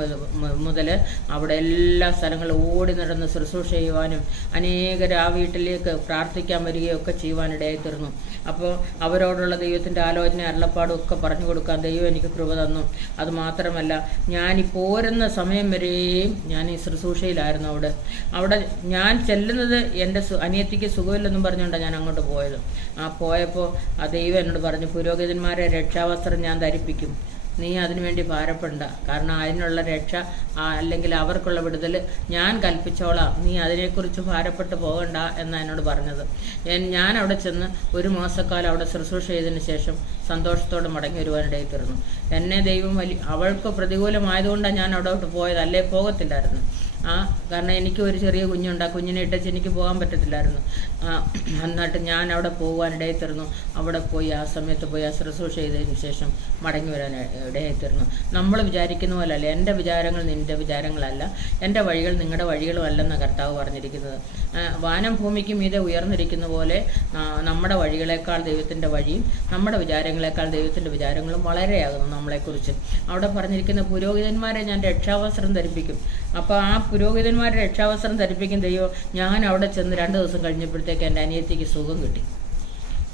മുതൽ അവിടെ എല്ലാ സ്ഥലങ്ങളും ഓടി നടന്ന് ശുശ്രൂഷ ചെയ്യുവാനും അനേകർ ആ വീട്ടിലേക്ക് പ്രാർത്ഥിക്കാൻ വരികയൊക്കെ ചെയ്യുവാനിടയിൽ തീർന്നു. അപ്പോൾ അവരോടുള്ള ദൈവത്തിൻ്റെ ആലോചന അരുളപ്പാടും ഒക്കെ പറഞ്ഞു കൊടുക്കാൻ ദൈവം എനിക്ക് കൃപ തന്നു. അതുമാത്രമല്ല, ഞാനീ പോരുന്ന സമയം വരെയും ഞാൻ ഈ ശുശ്രൂഷയിലായിരുന്നു. അവിടെ ഞാൻ ചെല്ലുന്നത് എൻ്റെ അനിയത്തിക്ക് സുഖമില്ലെന്നും പറഞ്ഞുകൊണ്ടാണ് ഞാൻ അങ്ങോട്ട് പോയത്. പോയപ്പോൾ ആ ദൈവം എന്നോട് പറഞ്ഞു, പുരോഹിതന്മാരെ രക്ഷാവസ്ത്രം ഞാൻ ധരിപ്പിക്കും, നീ അതിനുവേണ്ടി ഭാരപ്പെടണ്ട, കാരണം അതിനുള്ള രക്ഷ അല്ലെങ്കിൽ അവർക്കുള്ള വിടുതൽ ഞാൻ കൽപ്പിച്ചോളാം, നീ അതിനെക്കുറിച്ച് ഭാരപ്പെട്ട് പോകണ്ട എന്നാണ് എന്നോട് പറഞ്ഞത്. ഞാൻ അവിടെ ചെന്ന് 1 മാസക്കാലം അവിടെ ശുശ്രൂഷ ചെയ്തതിന് ശേഷം സന്തോഷത്തോടെ മടങ്ങി വരുവാനിടയിൽ തീർന്നു. എന്നെ ദൈവം അവൾക്ക് പ്രതികൂലമായതുകൊണ്ടാണ് ഞാൻ അവിടോട്ട് പോയത്, അല്ലേ പോകത്തില്ലായിരുന്നു. കാരണം എനിക്ക് ഒരു ചെറിയ കുഞ്ഞുണ്ട്, ആ കുഞ്ഞിനെ ഇട്ടച്ച് എനിക്ക് പോകാൻ പറ്റത്തില്ലായിരുന്നു. എന്നിട്ട് ഞാൻ അവിടെ പോകാനിടയിൽ തീർന്നു. അവിടെ പോയി ആ സമയത്ത് പോയി ആ ശുശ്രൂഷ ചെയ്തതിന് ശേഷം മടങ്ങി വരാൻ ഇടയായി തീർന്നു. നമ്മൾ വിചാരിക്കുന്ന പോലെ അല്ല, എൻ്റെ വിചാരങ്ങൾ നിൻ്റെ വിചാരങ്ങളല്ല, എൻ്റെ വഴികൾ നിങ്ങളുടെ വഴികളും അല്ലെന്ന കർത്താവ് പറഞ്ഞിരിക്കുന്നത്. വാനം ഭൂമിക്ക് മീതെ ഉയർന്നിരിക്കുന്ന പോലെ നമ്മുടെ വഴികളെക്കാൾ ദൈവത്തിൻ്റെ വഴിയും നമ്മുടെ വിചാരങ്ങളെക്കാൾ ദൈവത്തിൻ്റെ വിചാരങ്ങളും വളരെയാകുന്നു നമ്മളെക്കുറിച്ച്. അവിടെ പറഞ്ഞിരിക്കുന്ന പുരോഹിതന്മാരെ ഞാൻ രക്ഷാവസ്ത്രം ധരിപ്പിക്കും. അപ്പോൾ ആ പുരോഹിതന്മാരെ രക്ഷാവസ്ത്രം ധരിപ്പിക്കും ദൈവം. ഞാൻ അവിടെ ചെന്ന് 2 ദിവസം കഴിഞ്ഞപ്പോഴത്തേക്ക് എൻ്റെ അനിയത്തിക്ക് സുഖം കിട്ടി.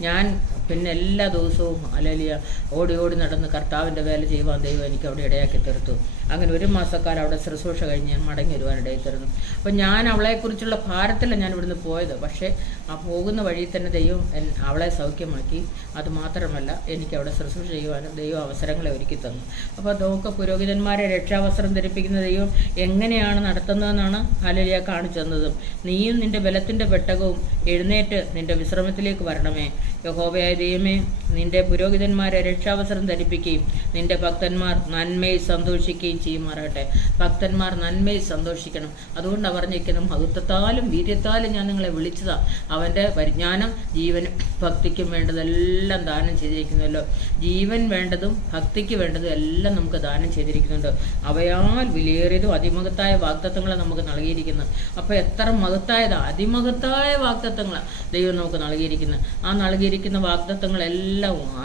ഞാൻ പിന്നെ എല്ലാ ദിവസവും ഹല്ലേലൂയ ഓടി നടന്ന് കർത്താവിൻ്റെ വേല ചെയ്യുവാൻ ദൈവം എനിക്ക് അവിടെ ഇടയാക്കി തീർത്തു. അങ്ങനെ 1 മാസക്കാലം അവിടെ ശുശ്രൂഷ കഴിഞ്ഞ് ഞാൻ മടങ്ങി വരുവാനിടയിൽ തരുന്നു. അപ്പം ഞാൻ അവളെക്കുറിച്ചുള്ള ഭാരത്തിലാണ് ഞാൻ ഇവിടുന്ന് പോയത്. പക്ഷേ ആ പോകുന്ന വഴിയിൽ തന്നെ ദൈവം അവളെ സൗഖ്യമാക്കി. അതുമാത്രമല്ല, എനിക്ക് അവിടെ ശുശ്രൂഷ ചെയ്യുവാനും ദൈവം അവസരങ്ങളെ ഒരുക്കി തന്നു. അപ്പോൾ അതൊക്കെ പുരോഹിതന്മാരെ രക്ഷാവസ്ത്രം ധരിപ്പിക്കുന്ന ദൈവം എങ്ങനെയാണ് നടത്തുന്നതെന്നാണ് ഹല്ലേലൂയ കാണിച്ചു തന്നതും. നീയും നിന്റെ ബലത്തിൻ്റെ പെട്ടകവും എഴുന്നേറ്റ് നിന്റെ വിശ്രമത്തിലേക്ക് വരണമേ. യഹോവയായ ദൈവമേ, നിന്റെ പുരോഹിതന്മാരെ രക്ഷാവസ്ത്രം ധരിപ്പിക്കുകയും നിന്റെ ഭക്തന്മാർ നന്മയിൽ സന്തോഷിക്കുകയും ചെയ്യുമാറാകട്ടെ. ഭക്തന്മാർ നന്മയിൽ സന്തോഷിക്കണം. അതുകൊണ്ടാണ് പറഞ്ഞിരിക്കുന്നത്, മഹത്വത്താലും വീര്യത്താലും ഞാൻ നിങ്ങളെ വിളിച്ചതാ. അവൻ്റെ പരിജ്ഞാനം ജീവനും ഭക്തിക്കും വേണ്ടതെല്ലാം ദാനം ചെയ്തിരിക്കുന്നല്ലോ. ജീവൻ വേണ്ടതും ഭക്തിക്ക് വേണ്ടതും എല്ലാം നമുക്ക് ദാനം ചെയ്തിരിക്കുന്നുണ്ട്. അവയാൽ വിലയേറിയതും അതിമഹത്തായ വാഗ്ദത്തങ്ങളെ നമുക്ക് നൽകിയിരിക്കുന്നു. അപ്പോൾ എത്ര മഹത്തായതാ, അതിമഹത്തായ വാഗ്ദത്തങ്ങളാണ് ദൈവം നമുക്ക് നൽകിയിരിക്കുന്നത്. ആ നൽകിയിരിക്കുന്ന വാഗ്ദത്തങ്ങളെല്ലാം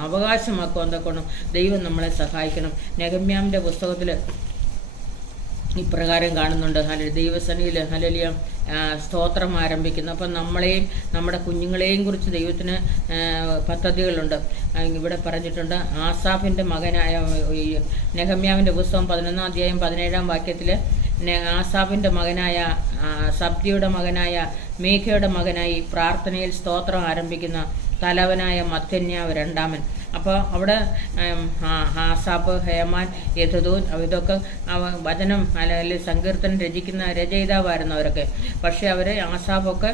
അവകാശമാക്കുവാൻ തക്കോണം ദൈവം നമ്മളെ സഹായിക്കണം. നെഹമ്യാവിൻ്റെ പുസ്തകത്തിൽ ഇപ്രകാരം കാണുന്നുണ്ട്. ദൈവസന്നിധിയിൽ ഹല്ലേലൂയ സ്തോത്രം ആരംഭിക്കുന്നു. അപ്പം നമ്മളെയും നമ്മുടെ കുഞ്ഞുങ്ങളെയും കുറിച്ച് ദൈവത്തിന് പദ്ധതികളുണ്ട്. ഇവിടെ പറഞ്ഞിട്ടുണ്ട്, ആസാഫിൻ്റെ മകനായ നെഹമ്യാവിൻ്റെ പുസ്തകം 11-ാം അധ്യായം 17-ാം വാക്യത്തിൽ ആസാഫിൻ്റെ മകനായ സബ്ദിയുടെ മകനായ മീഖയുടെ മകനായി പ്രാർത്ഥനയിൽ സ്തോത്രം ആരംഭിക്കുന്ന തലവനായ മത്ഥന്യാവ് രണ്ടാമൻ. അപ്പോൾ അവിടെ ആസാഫ്, ഹേമാൻ, യദൂൻ ഇതൊക്കെ വചനം അല്ലെങ്കിൽ സങ്കീർത്തനം രചിക്കുന്ന രചയിതാവായിരുന്നു അവരൊക്കെ. പക്ഷേ അവർ ആസാഫൊക്കെ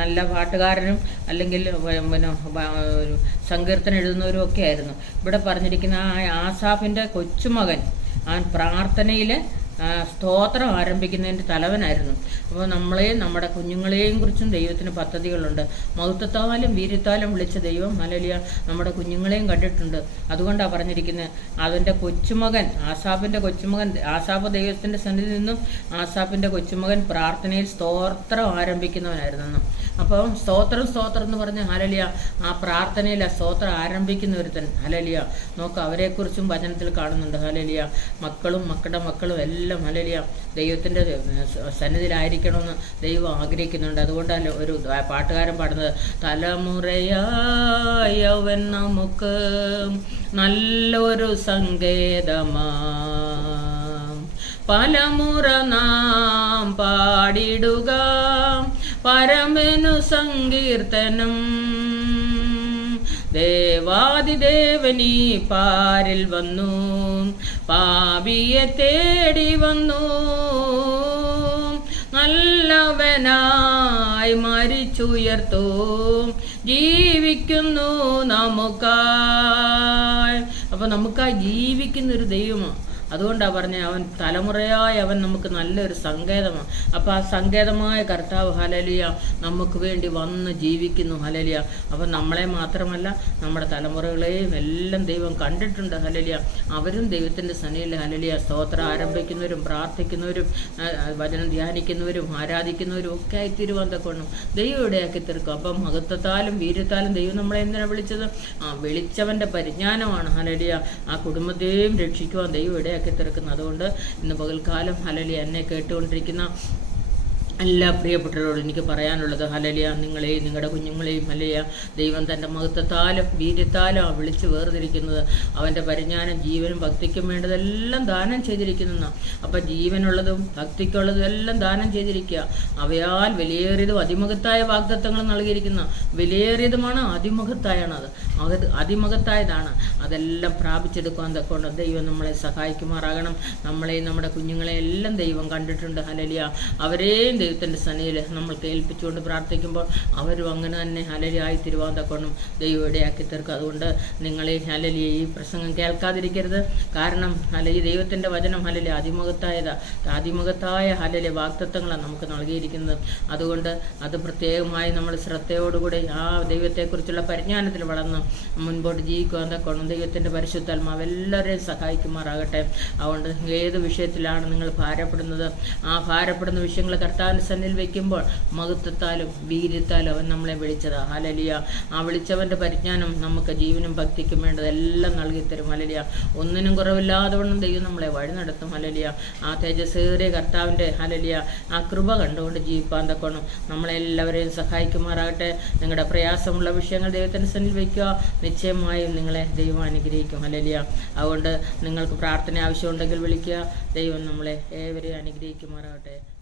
നല്ല പാട്ടുകാരനും അല്ലെങ്കിൽ പിന്നെ സങ്കീർത്തനം എഴുതുന്നവരും ഒക്കെ ആയിരുന്നു. ഇവിടെ പറഞ്ഞിരിക്കുന്ന ആസാഫിൻ്റെ കൊച്ചുമകൻ അവൻ പ്രാർത്ഥനയിൽ സ്തോത്രം ആരംഭിക്കുന്നതിൻ്റെ തലവനായിരുന്നു. അപ്പോൾ നമ്മളെയും നമ്മുടെ കുഞ്ഞുങ്ങളെയും കുറിച്ചും ദൈവത്തിന് പദ്ധതികളുണ്ട്. മഹത്വത്താലും വീര്യത്താലും വിളിച്ച ദൈവം ഹല്ലേലൂയ നമ്മുടെ കുഞ്ഞുങ്ങളെയും കണ്ടിട്ടുണ്ട്. അതുകൊണ്ടാണ് പറഞ്ഞിരിക്കുന്നത്, അവൻ്റെ കൊച്ചുമകൻ ആസാഫിൻ്റെ കൊച്ചുമകൻ, ആസാഫ് ദൈവത്തിൻ്റെ സന്നിധിയിൽ നിന്നും ആസാഫിൻ്റെ കൊച്ചുമകൻ പ്രാർത്ഥനയിൽ സ്തോത്രം ആരംഭിക്കുന്നവനായിരുന്നു. അപ്പോൾ സ്തോത്രം എന്ന് പറഞ്ഞ് ഹല്ലേലൂയ ആ പ്രാർത്ഥനയിൽ ആ സ്തോത്രം ആരംഭിക്കുന്ന ഒരുത്തൻ ഹല്ലേലൂയ നോക്കുക, അവരെക്കുറിച്ചും വചനത്തിൽ കാണുന്നുണ്ട്. ഹല്ലേലൂയ മക്കളും മക്കളുടെ മക്കളും എല്ലാം ഹല്ലേലൂയ ദൈവത്തിൻ്റെ സന്നിധിയിലായിരിക്കണമെന്ന് ദൈവം ആഗ്രഹിക്കുന്നുണ്ട്. അതുകൊണ്ടല്ല ഒരു പാട്ടുകാരൻ പാടുന്നത്, തലമുറയായി അവൻ നമുക്ക് നല്ലൊരു സങ്കേതമാ, പലമുറ നാം പാടിടുക പരമനു സങ്കീർത്തനം. ദേവാദിദേവനീ പാരിൽ വന്നു, പാപിയെ തേടി വന്നു, നല്ലവനായി മരിച്ചുയർത്തു, ജീവിക്കുന്നു നമുക്കായി. അപ്പൊ നമുക്കായി ജീവിക്കുന്നൊരു ദൈവമാണ്. അതുകൊണ്ടാണ് പറഞ്ഞത്, അവൻ തലമുറയായി അവൻ നമുക്ക് നല്ലൊരു സങ്കേതമാണ്. അപ്പോൾ ആ സങ്കേതമായ കർത്താവ് ഹല്ലേലൂയ നമുക്ക് വേണ്ടി വന്ന് ജീവിക്കുന്നു. ഹല്ലേലൂയ അപ്പം നമ്മളെ മാത്രമല്ല നമ്മുടെ തലമുറകളെയും എല്ലാം ദൈവം കണ്ടിട്ടുണ്ട്. ഹല്ലേലൂയ അവരും ദൈവത്തിൻ്റെ സന്നിധിയിൽ ഹല്ലേലൂയ സ്തോത്രം ആരംഭിക്കുന്നവരും പ്രാർത്ഥിക്കുന്നവരും വചനം ധ്യാനിക്കുന്നവരും ആരാധിക്കുന്നവരും ഒക്കെ ആയിത്തീരുവാൻ തക്കവണ്ണം ദൈവം ഇടയാക്കി തീർക്കും. അപ്പം മഹത്വത്താലും വീര്യത്താലും ദൈവം നമ്മളെ എന്തിനാണ് വിളിച്ചത്? വിളിച്ചവൻ്റെ പരിജ്ഞാനമാണ്. ഹല്ലേലൂയ ആ കുടുംബത്തെയും രക്ഷിക്കുവാൻ ദൈവം ഇടയാക്കി തീർക്കുന്നത്. അതുകൊണ്ട് ഇന്ന് പകൽക്കാലം ഹല്ലേലൂയ എന്നെ കേട്ടുകൊണ്ടിരിക്കുന്ന എല്ലാ പ്രിയപ്പെട്ടവരോടും എനിക്ക് പറയാനുള്ളത്, ഹല്ലേലൂയ നിങ്ങളെയും നിങ്ങളുടെ കുഞ്ഞുങ്ങളെയും ഹല്ലേലൂയ ദൈവം തൻ്റെ മഹത്വത്താലും വീര്യത്താലും വിളിച്ച് വേർതിരിക്കുന്നത്. അവൻ്റെ പരിജ്ഞാനം ജീവനും ഭക്തിക്കും വേണ്ടതെല്ലാം ദാനം ചെയ്തിരിക്കുന്നതാണ്. അപ്പം ജീവനുള്ളതും ഭക്തിക്കുള്ളതും എല്ലാം ദാനം ചെയ്തിരിക്കുക. അവയാൽ വിലയേറിയതും അതിമഹത്തായ വാഗ്ദത്തങ്ങൾ നൽകിയിരിക്കുന്ന വിലയേറിയതുമാണ്, അതിമഹത്തായാണ്. അത് അതിമഹത്തായതാണ്. അതെല്ലാം പ്രാപിച്ചെടുക്കാൻ തക്കൊണ്ട് ദൈവം നമ്മളെ സഹായിക്കുമാറാകണം. നമ്മളെയും നമ്മുടെ കുഞ്ഞുങ്ങളെയും എല്ലാം ദൈവം കണ്ടിട്ടുണ്ട്. ഹല്ലേലൂയ അവരെയും ദൈവത്തിൻ്റെ സന്നിധിയിൽ നമ്മൾ കേൾപ്പിച്ചുകൊണ്ട് പ്രാർത്ഥിക്കുമ്പോൾ അവരും അങ്ങനെ തന്നെ ഹല്ലേലൂയ ആയി തിരുവാൻ തക്കോണം ദൈവം ഇടയാക്കി തീർക്കുക. അതുകൊണ്ട് നിങ്ങളെ ഹല്ലേലൂയ ഈ പ്രസംഗം കേൾക്കാതിരിക്കരുത്. കാരണം ഹല്ലേലൂയ ദൈവത്തിൻ്റെ വചനം ഹല്ലേലൂയ അതിമഹത്തായ ഹല്ലേലൂയ വാഗ്ദത്തങ്ങളാണ് നമുക്ക് നൽകിയിരിക്കുന്നത്. അതുകൊണ്ട് അത് പ്രത്യേകമായി നമ്മൾ ശ്രദ്ധയോടുകൂടി ആ ദൈവത്തെക്കുറിച്ചുള്ള പരിജ്ഞാനത്തിൽ വളർന്ന് മുൻപോട്ട് ജീവിക്കുവാൻ തക്കോണം ദൈവത്തിൻ്റെ പരിശുദ്ധാത്മാവ് എല്ലാവരെയും സഹായിക്കുമാറാകട്ടെ. അതുകൊണ്ട് ഏത് വിഷയത്തിലാണ് നിങ്ങൾ ഭാരപ്പെടുന്നത്, ആ ഭാരപ്പെടുന്ന വിഷയങ്ങൾ കർത്താവിൻ്റെ സന്നിധിയിൽ വയ്ക്കുമ്പോൾ മഹത്വത്താലും വീര്യത്താലും അവൻ നമ്മളെ വിളിച്ചതാ. ഹല്ലേലൂയ ആ വിളിച്ചവൻ്റെ പരിജ്ഞാനം നമുക്ക് ജീവനും ഭക്തിക്കും വേണ്ടതെല്ലാം നൽകിത്തരും. ഹല്ലേലൂയ ഒന്നിനും കുറവില്ലാതെ വണ്ണം ദൈവം നമ്മളെ വഴി നടത്തും. ഹല്ലേലൂയ ആ തേജസ്സേറിയ കർത്താവിൻ്റെ ഹല്ലേലൂയ ആ കൃപ കണ്ടുകൊണ്ട് ജീവിപ്പാൻ തക്കോണം നമ്മളെല്ലാവരെയും സഹായിക്കുമാറാകട്ടെ. നിങ്ങളുടെ പ്രയാസമുള്ള വിഷയങ്ങൾ ദൈവത്തിൻ്റെ സന്നിധിയിൽ വയ്ക്കുക. നിശ്ചയമായും നിങ്ങളെ ദൈവം അനുഗ്രഹിക്കും. ഹല്ലേലൂയ. അതുകൊണ്ട് നിങ്ങൾക്ക് പ്രാർത്ഥന ആവശ്യമുണ്ടെങ്കിൽ വിളിക്കുക. ദൈവം നമ്മളെ ഏവരെയും അനുഗ്രഹിക്കുമാറാകട്ടെ.